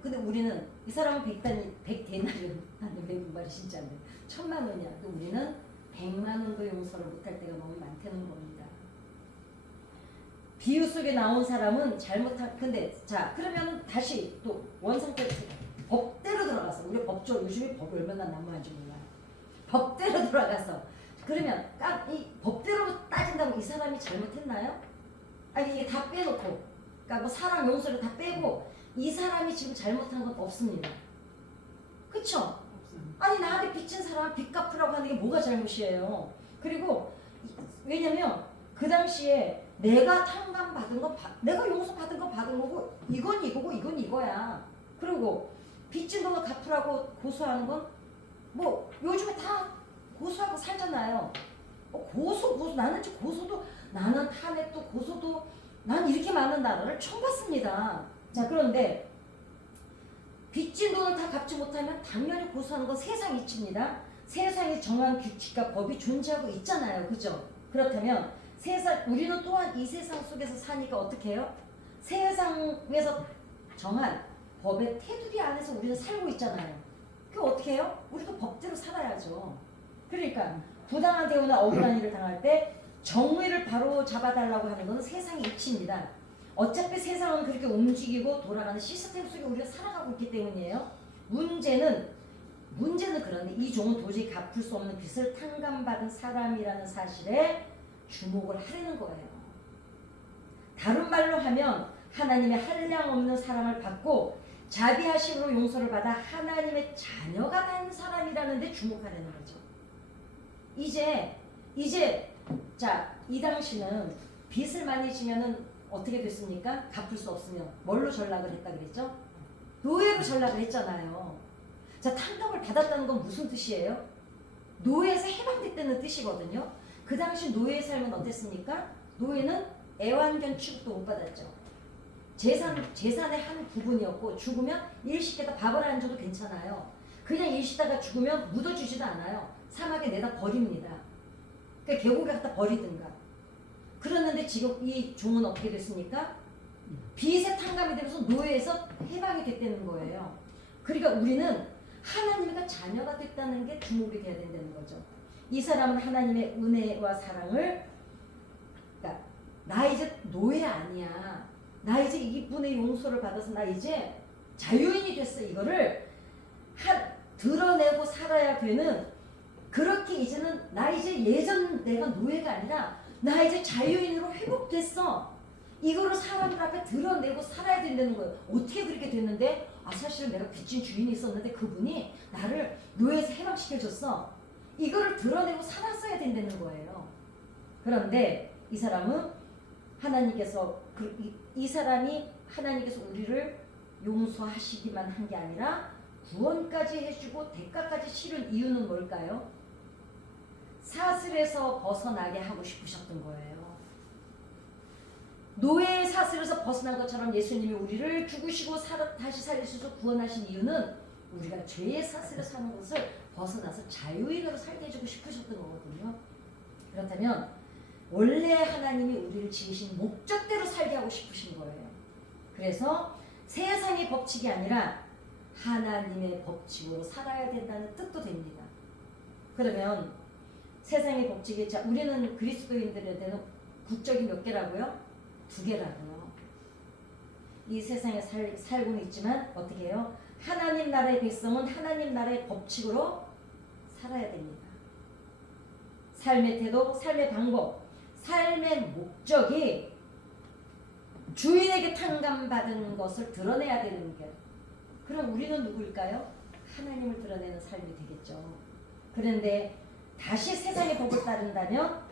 근데 우리는 이 사람은 100데나리온 나는 외국말이 진짜 안 돼. 1000만 원이야. 우리는 100만 원도 용서를 못할 때가 너무 많다는 겁니다. 비유 속에 나온 사람은 근데 그러면 다시 또 원상태 법대로 들어가서 우리 법조 요즘에 법이 얼마나 난무한지 몰라. 법대로 돌아가서 그러면 이 법대로 따진다고 이 사람이 잘못했나요? 아니 이게 다 빼놓고 그러니까 뭐 사랑 용서를 다 빼고 이 사람이 지금 잘못한 건 없습니다. 그쵸? 아니 나한테 빚진 사람 빚 갚으라고 하는 게 뭐가 잘못이에요. 그리고 왜냐면 그 당시에 내가 탕감받은 거 내가 용서받은 거 받은 거고 이건 이거고 이건 이거야. 그리고 빚진 돈을 갚으라고 고소하는 건 뭐 요즘에 다 고소하고 살잖아요. 고소 나는 고소도 나는 탄핵도 고소도 난 이렇게 많은 나라를 처음 봤습니다. 자 그런데 빚진 돈을 다 갚지 못하면 당연히 고소하는 건 세상 이치입니다. 세상이 정한 규칙과 법이 존재하고 있잖아요. 그죠? 그렇다면 우리는 또한 이 세상 속에서 사니까 어떻게 해요? 세상에서 정한 법의 테두리 안에서 우리는 살고 있잖아요. 그럼 어떻게 해요? 우리도 법대로 살아야죠. 그러니까 부당한 대우나 억울한 일을 당할 때 정의를 바로 잡아달라고 하는 것은 세상의 이치입니다. 어차피 세상은 그렇게 움직이고 돌아가는 시스템 속에 우리가 살아가고 있기 때문이에요. 문제는 그런데 이 종은 도저히 갚을 수 없는 빚을 탕감받은 사람이라는 사실에 주목을 하려는 거예요. 다른 말로 하면 하나님의 한량없는 사랑을 받고 자비하심으로 용서를 받아 하나님의 자녀가 된 사람이라는 데 주목하려는 거죠. 이제 이 당시는 빚을 많이 지면은 어떻게 됐습니까? 갚을 수 없으면 뭘로 전락을 했다 그랬죠? 노예로 전락을 했잖아요. 자, 탕감을 받았다는 건 무슨 뜻이에요? 노예에서 해방됐다는 뜻이거든요. 그 당시 노예의 삶은 어땠습니까? 노예는 애완견 취급도 못 받았죠. 재산의 한 부분이었고 죽으면 일시키다 밥을 안 줘도 괜찮아요. 그냥 일시다가 죽으면 묻어주지도 않아요. 사막에 내다 버립니다. 그러니까 계곡에 갖다 버리든가. 그러는데 지금 이 종은 어떻게 됐습니까? 빚의 탕감이 되면서 노예에서 해방이 됐다는 거예요. 그러니까 우리는 하나님의 자녀가 됐다는 게 주목이 돼야 된다는 거죠. 이 사람은 하나님의 은혜와 사랑을 그러니까 나 이제 노예 아니야. 나 이제 이분의 용서를 받아서 나 이제 자유인이 됐어. 이거를 드러내고 살아야 되는 그렇게 이제는 나 이제 예전 내가 노예가 아니라 나 이제 자유인으로 회복됐어. 이거를 사람들 앞에 드러내고 살아야 된다는 거예요. 어떻게 그렇게 됐는데 사실은 내가 빚진 주인이 있었는데 그분이 나를 노예에서 해방시켜줬어. 이거를 드러내고 살았어야 된다는 거예요. 그런데 이 사람은 하나님께서 이 사람이 하나님께서 우리를 용서하시기만 한 게 아니라 구원까지 해주고 대가까지 치른 이유는 뭘까요? 사슬에서 벗어나게 하고 싶으셨던 거예요. 노예의 사슬에서 벗어난 것처럼 예수님이 우리를 죽으시고 다시 살리셔서 구원하신 이유는 우리가 죄의 사슬에 사는 것을 벗어나서 자유인으로 살게 해주고 싶으셨던 거거든요. 그렇다면 원래 하나님이 우리를 지으신 목적대로 살게 하고 싶으신 거예요. 그래서 세상의 법칙이 아니라 하나님의 법칙으로 살아야 된다는 뜻도 됩니다. 그러면 세상의 법칙이, 자, 우리는 그리스도인들에게는 국적이 몇 개라고요? 2개라고요. 이 세상에 살고는 있지만 어떻게 해요? 하나님 나라의 백성은 하나님 나라의 법칙으로 살아야 됩니다. 삶의 태도, 삶의 방법, 삶의 목적이 주인에게 탕감받은 것을 드러내야 되는 게, 그럼 우리는 누구일까요? 하나님을 드러내는 삶이 되겠죠. 그런데 다시 세상의 법을 따른다면,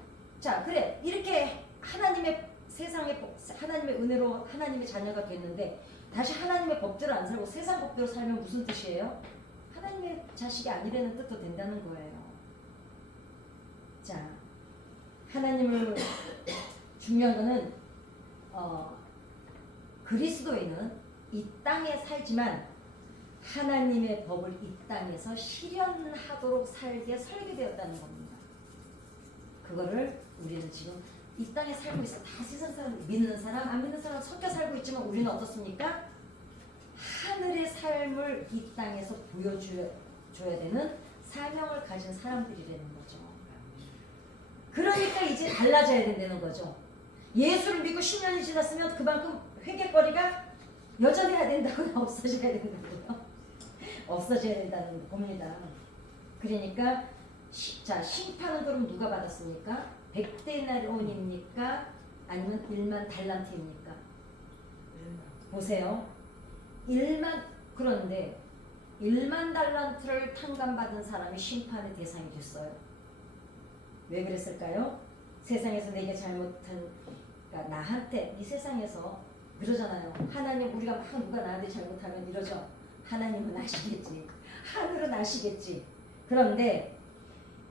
자, 그래, 이렇게 하나님의 세상의 법, 하나님의 은혜로 하나님의 자녀가 됐는데 다시 하나님의 법대로 안 살고 세상 법대로 살면 무슨 뜻이에요? 하나님의 자식이 아니라는 뜻도 된다는 거예요. 자, 하나님을 중요한 거는 그리스도인은 이 땅에 살지만 하나님의 법을 이 땅에서 실현하도록 살게 설계되었다는 겁니다. 그거를 우리는 지금 이 땅에 살고 있어. 다 세상 사람, 믿는 사람, 안 믿는 사람 섞여 살고 있지만 우리는 어떻습니까? 하늘의 삶을 이 땅에서 보여줘야 되는 사명을 가진 사람들이라는 거죠. 그러니까 이제 달라져야 된다는 거죠. 예수를 믿고 10년이 지났으면 그만큼 회개거리가 여전해야 된다고요? 없어져야 된다고요? 없어져야 된다는 겁니다. 그러니까 자, 심판은 그럼 누가 받았습니까? 100데나리온입니까? 아니면 1만 달란트입니까? 보세요. 1만, 그런데 1만 달란트를 탕감받은 사람이 심판의 대상이 됐어요. 왜 그랬을까요? 세상에서 내게 잘못한, 그러니까 나한테, 이 세상에서 그러잖아요. 하나님, 우리가 막 누가 나한테 잘못하면 이러죠. 하나님은 아시겠지. 하늘은 아시겠지. 그런데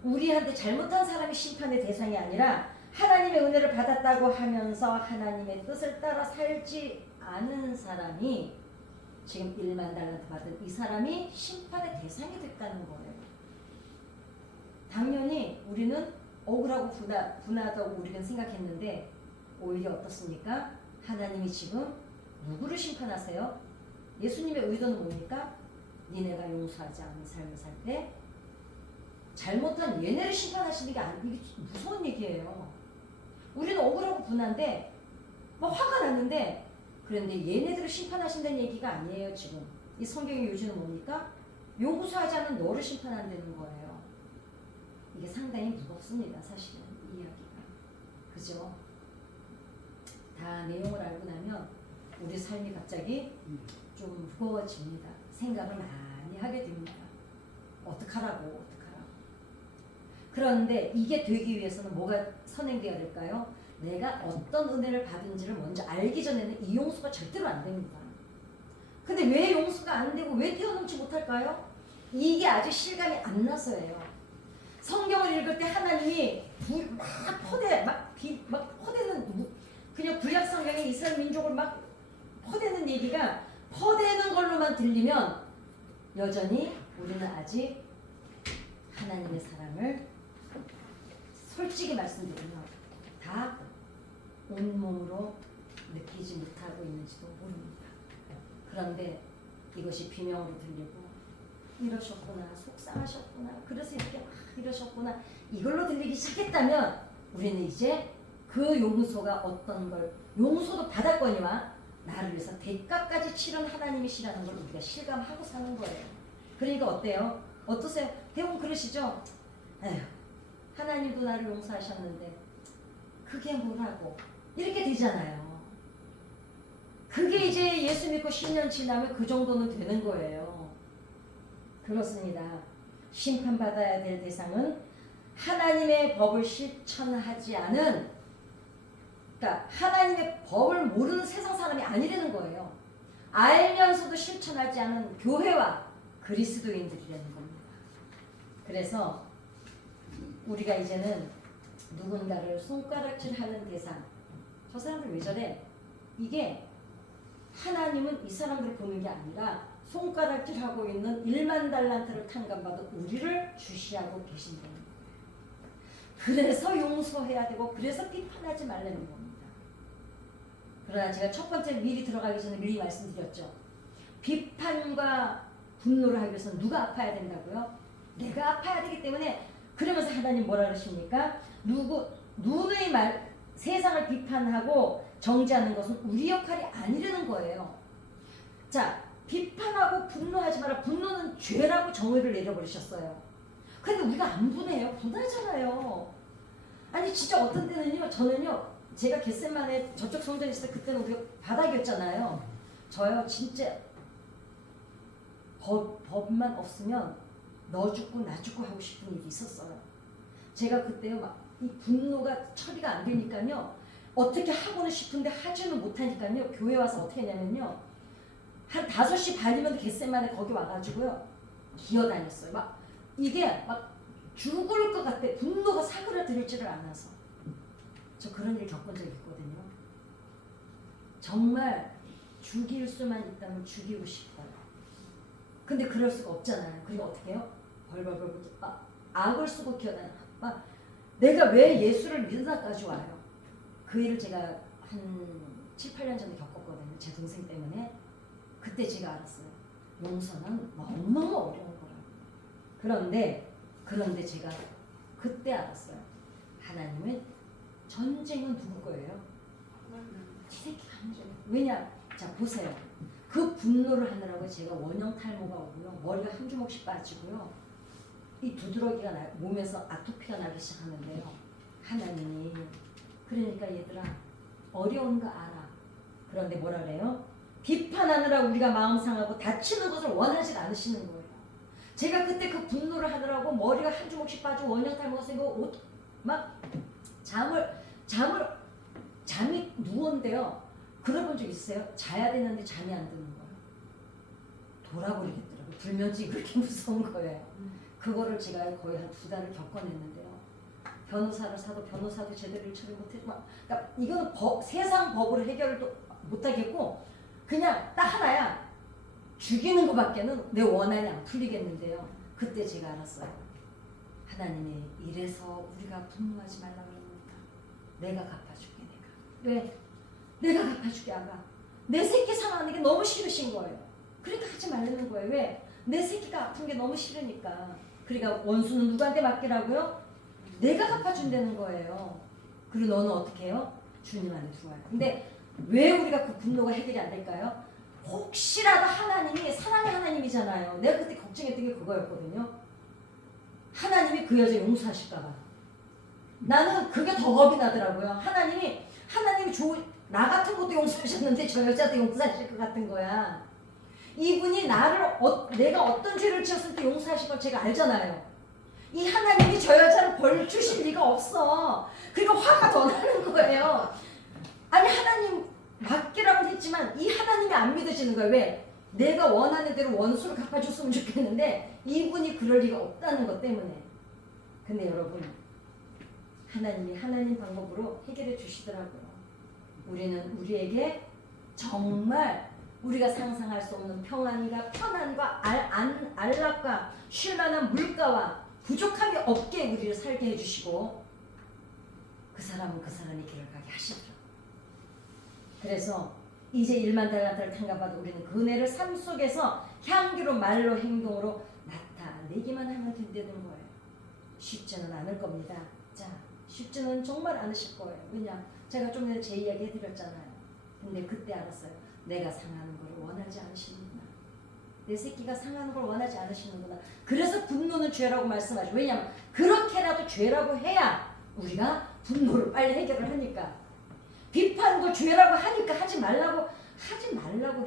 우리한테 잘못한 사람이 심판의 대상이 아니라 하나님의 은혜를 받았다고 하면서 하나님의 뜻을 따라 살지 않은 사람이, 지금 1만 달란트 받은 이 사람이 심판의 대상이 됐다는 거예요. 당연히 우리는 억울하고 분하다고 우리는 생각했는데 오히려 어떻습니까? 하나님이 지금 누구를 심판하세요? 예수님의 의도는 뭡니까? 니네가 용서하지 않은 삶을 살 때 잘못한 얘네를 심판하시는 게 이게 무서운 얘기예요. 우리는 억울하고 분한데 막 화가 났는데, 그런데 얘네들을 심판하신다는 얘기가 아니에요. 지금 이 성경의 요지는 뭡니까? 용서하지 않은 너를 심판한다는 거예요. 이게 상당히 무겁습니다. 사실은 이 이야기가. 그죠? 다 내용을 알고 나면 우리 삶이 갑자기 좀 무거워집니다. 생각을 많이 하게 됩니다. 어떡하라고. 그런데 이게 되기 위해서는 뭐가 선행되어야 될까요? 내가 어떤 은혜를 받은지를 먼저 알기 전에는 이 용서가 절대로 안 됩니다. 근데 왜 용서가 안 되고 왜 뛰어넘지 못할까요? 이게 아주 실감이 안 나서예요. 성경을 읽을 때 하나님이 막 퍼대는, 그냥 구약 성경에 이스라엘 민족을 막 퍼대는 얘기가 퍼대는 걸로만 들리면 여전히 우리는 아직 하나님의 사랑을 솔직히 말씀드리면 다 온몸으로 느끼지 못하고 있는지도 모릅니다. 그런데 이것이 비명으로 들리고 이러셨구나, 속상하셨구나, 그래서 이렇게 막 이러셨구나, 이걸로 들리기 시작했다면 우리는 이제 그 용서가 어떤 걸, 용서도 받았거니와 나를 위해서 대가까지 치른 하나님이시라는 걸 우리가 실감하고 사는 거예요. 그러니까 어때요? 어떠세요? 대부분 그러시죠? 에휴, 하나님도 나를 용서하셨는데 그게 뭐라고, 이렇게 되잖아요. 그게 이제 예수 믿고 10년 지나면 그 정도는 되는 거예요. 그렇습니다. 심판받아야 될 대상은 하나님의 법을 실천하지 않은, 그러니까 하나님의 법을 모르는 세상 사람이 아니라는 거예요. 알면서도 실천하지 않은 교회와 그리스도인들이라는 겁니다. 그래서 우리가 이제는 누군가를 손가락질하는 대상, 저 사람들 왜 저래? 이게 하나님은 이 사람들을 보는 게 아니라 손가락질하고 있는 1만 달란트를 탕감받은 우리를 주시하고 계신 겁니다. 그래서 용서해야 되고 그래서 비판하지 말라는 겁니다. 그러나 제가 첫 번째 미리 들어가기 전에 미리 말씀드렸죠. 비판과 분노를 하기 위해서는 누가 아파야 된다고요? 내가 아파야 되기 때문에. 그러면서 하나님 뭐라 그러십니까? 누구의 말, 세상을 비판하고 정죄하는 것은 우리 역할이 아니라는 거예요. 자, 비판하고 분노하지 마라. 분노는 죄라고 정의를 내려버리셨어요. 근데 우리가 안 분해요. 분하잖아요. 아니 진짜 어떤 때는요. 저는요. 제가 겟세마네 저쪽 성전에 있을 때 그때는 우리가 바닥이었잖아요. 저요 진짜 법만 없으면 너 죽고 나 죽고 하고 싶은 일이 있었어요. 제가 그때요 막 이 분노가 처리가 안 되니까요. 어떻게 하고는 싶은데 하지는 못하니까요. 교회 와서 어떻게 했냐면요. 한 5시 반이면 겟세마네 거기 와가지고요. 기어다녔어요. 막 이게 막 죽을 것 같아. 분노가 사그라들지를 않아서. 저 그런 일 겪은 적 있거든요. 정말 죽일 수만 있다면 죽이고 싶어요. 근데 그럴 수가 없잖아요. 그리고 어떻게 해요? 벌벌벌 막 악을 쓰고 기어다녀. 막 내가 왜 예수를 믿으나까지 와요. 그 일을 제가 한 7, 8년 전에 겪었거든요. 제 동생 때문에. 그때 제가 알았어요. 용서는 너무너무 어려운 거라고. 그런데 제가 그때 알았어요. 하나님은 전쟁은 누구 거예요? 이 새끼가 하는 거예요. 왜냐? 자 보세요. 그 분노를 하느라고 제가 원형 탈모가 오고요. 머리가 한 주먹씩 빠지고요. 이 두드러기가 몸에서 아토피가 나기 시작하는데요. 하나님이 그러니까 얘들아 어려운 거 알아. 그런데 뭐라 그래요? 비판하느라 우리가 마음 상하고 다치는 것을 원하지 않으시는 거예요. 제가 그때 그 분노를 하느라고 머리가 한 주먹씩 빠지고 원형 탈모가 생기고 막 잠이 누웠는데요. 그러본 적 있어요? 자야 되는데 잠이 안 드는 거예요. 돌아버리겠더라고요. 불면증이 그렇게 무서운 거예요. 그거를 제가 거의 한 2달을 겪어냈는데요. 변호사를 사도 변호사도 제대로 일처리 못해. 그러니까 이거는 세상 법으로 해결도 못하겠고 그냥 딱 하나야. 죽이는 것밖에는 내 원한이 안 풀리겠는데요. 그때 제가 알았어요. 하나님이 이래서 우리가 분노하지 말라고 그럽니다. 내가 갚아줄게. 왜? 내가 갚아줄게. 아가. 내 새끼 상하는 게 너무 싫으신 거예요. 그러니까 하지 말라는 거예요. 왜? 내 새끼가 아픈 게 너무 싫으니까. 그러니까 원수는 누구한테 맡기라고요? 내가 갚아준다는 거예요. 그리고 너는 어떻게 해요? 주님한테 들어와요. 근데 왜 우리가 그 분노가 해결이 안 될까요? 혹시라도 하나님이 사랑의 하나님이잖아요. 내가 그때 걱정했던 게 그거였거든요. 하나님이 그 여자 용서하실까 봐. 나는 그게 더 겁이 나더라고요. 하나님이 나 같은 것도 용서하셨는데 저 여자도 용서하실 것 같은 거야. 이분이 내가 어떤 죄를 지었을 때 용서하실 걸 제가 알잖아요. 이 하나님이 저 여자를 벌 주실 리가 없어. 그러니까 화가 더 나는 거예요. 아니 하나님 맡기라고 했지만 이 하나님이 안 믿어지는 거예요. 왜? 내가 원하는 대로 원수를 갚아줬으면 좋겠는데 이분이 그럴 리가 없다는 것 때문에. 근데 여러분 하나님이 하나님 방법으로 해결해 주시더라고요. 우리는 우리에게 정말 우리가 상상할 수 없는 편안과 안락과 쉴만한 물가와 부족함이 없게 우리를 살게 해주시고 그 사람은 그 사람의 길을 가게 하시더라고요. 그래서 이제 1만 달란트를 탕감받아 우리는 그 은혜를 삶 속에서 향기로 말로 행동으로 나타내기만 하면 된다는 거예요. 쉽지는 않을 겁니다. 자, 쉽지는 정말 않으실 거예요. 왜냐? 제가 좀 전에 제 이야기 해드렸잖아요. 근데 그때 알았어요. 내가 상하는 걸 원하지 않으시는구나. 내 새끼가 상하는 걸 원하지 않으시는구나. 그래서 분노는 죄라고 말씀하죠. 왜냐하면 그렇게라도 죄라고 해야 우리가 분노를 빨리 해결을 하니까. 비판도 죄라고 하니까 하지 말라고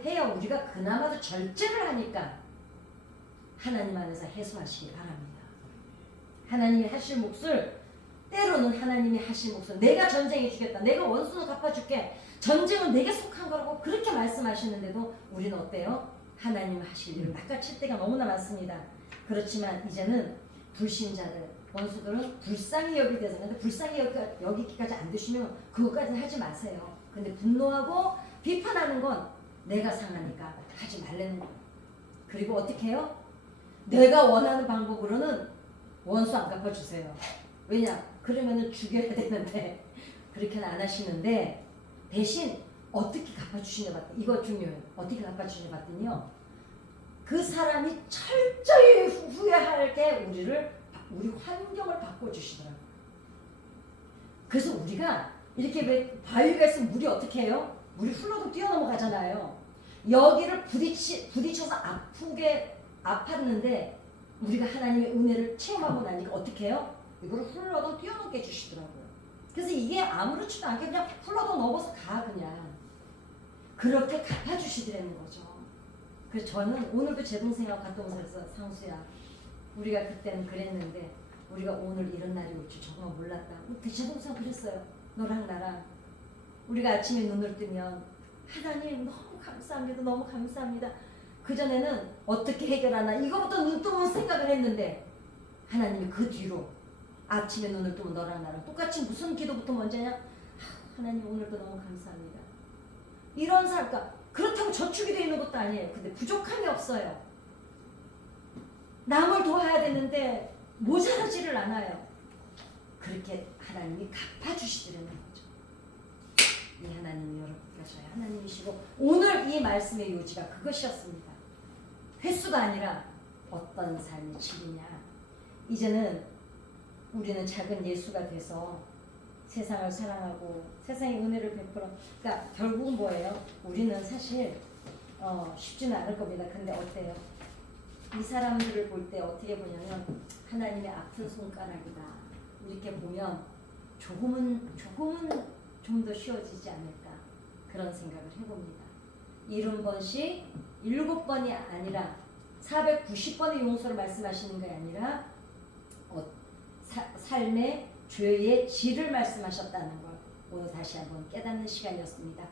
해야 우리가 그나마도 절제를 하니까 하나님 안에서 해소하시기 바랍니다. 하나님이 하실 몫을 때로는 하나님이 하실 몫을 내가 전쟁해 주겠다. 내가 원수는 갚아줄게. 전쟁은 내게 속한 거라고 그렇게 말씀하시는데도 우리는 어때요? 하나님 하실 일을 낚아칠 때가 너무나 많습니다. 그렇지만 이제는 불신자들, 원수들은 불쌍히 여기게 되는데 불쌍히 여기기까지 안 되시면 그것까지는 하지 마세요. 근데 분노하고 비판하는 건 내가 상하니까 하지 말라는 거예요. 그리고 어떻게 해요? 내가 원하는 방법으로는 원수 안 갚아주세요. 왜냐? 그러면은 죽여야 되는데 그렇게는 안 하시는데 대신 어떻게 갚아주시냐 봤더니 이거 중요해요. 어떻게 갚아주시냐 봤더니요. 그 사람이 철저히 후회하게 우리 환경을 바꿔주시더라고요. 그래서 우리가 이렇게 왜 바위가 있으면 물이 어떻게 해요? 물이 흘러도 뛰어넘어가잖아요. 여기를 부딪혀서 아팠는데 우리가 하나님의 은혜를 체험하고 나니까 어떻게 해요? 이걸 흘러도 뛰어넘게 해주시더라고요. 그래서 이게 아무렇지도 않게 그냥 흘러도 넘어서 가 그냥. 그렇게 갚아주시더라는 거죠. 그래서 저는 오늘도 제 동생하고 갔다 오면서 상수야 우리가 그때는 그랬는데 우리가 오늘 이런 날이 올 줄 정말 몰랐다. 제 동생 그랬어요. 너랑 나랑 우리가 아침에 눈을 뜨면 하나님 너무 감사합니다. 너무 감사합니다. 그전에는 어떻게 해결하나 이거부터 눈 뜨면 생각을 했는데 하나님이 그 뒤로 아침에 눈을 뜨면 너랑 나랑 똑같이 무슨 기도부터 먼저냐? 하나님 오늘도 너무 감사합니다. 이런 사람, 그렇다고 저축이 되어 있는 것도 아니에요. 근데 부족함이 없어요. 남을 도와야 되는데 모자라지를 않아요. 그렇게 하나님이 갚아주시더라는 거죠. 이 하나님이 여러분과 저의 하나님이시고 오늘 이 말씀의 요지가 그것이었습니다. 횟수가 아니라 어떤 삶의 질이냐. 이제는 우리는 작은 예수가 돼서 세상을 사랑하고 세상의 은혜를 베풀어. 그러니까 결국은 뭐예요? 우리는 사실 쉽지는 않을 겁니다. 근데 어때요? 이 사람들을 볼 때 어떻게 보냐면 하나님의 아픈 손가락이다. 이렇게 보면 조금은 좀 더 쉬워지지 않을까 그런 생각을 해봅니다. 70번씩 7번이 아니라 490번의 용서를 말씀하시는 게 아니라 삶의 죄의 질을 말씀하셨다는 걸 오늘 다시 한번 깨닫는 시간이었습니다.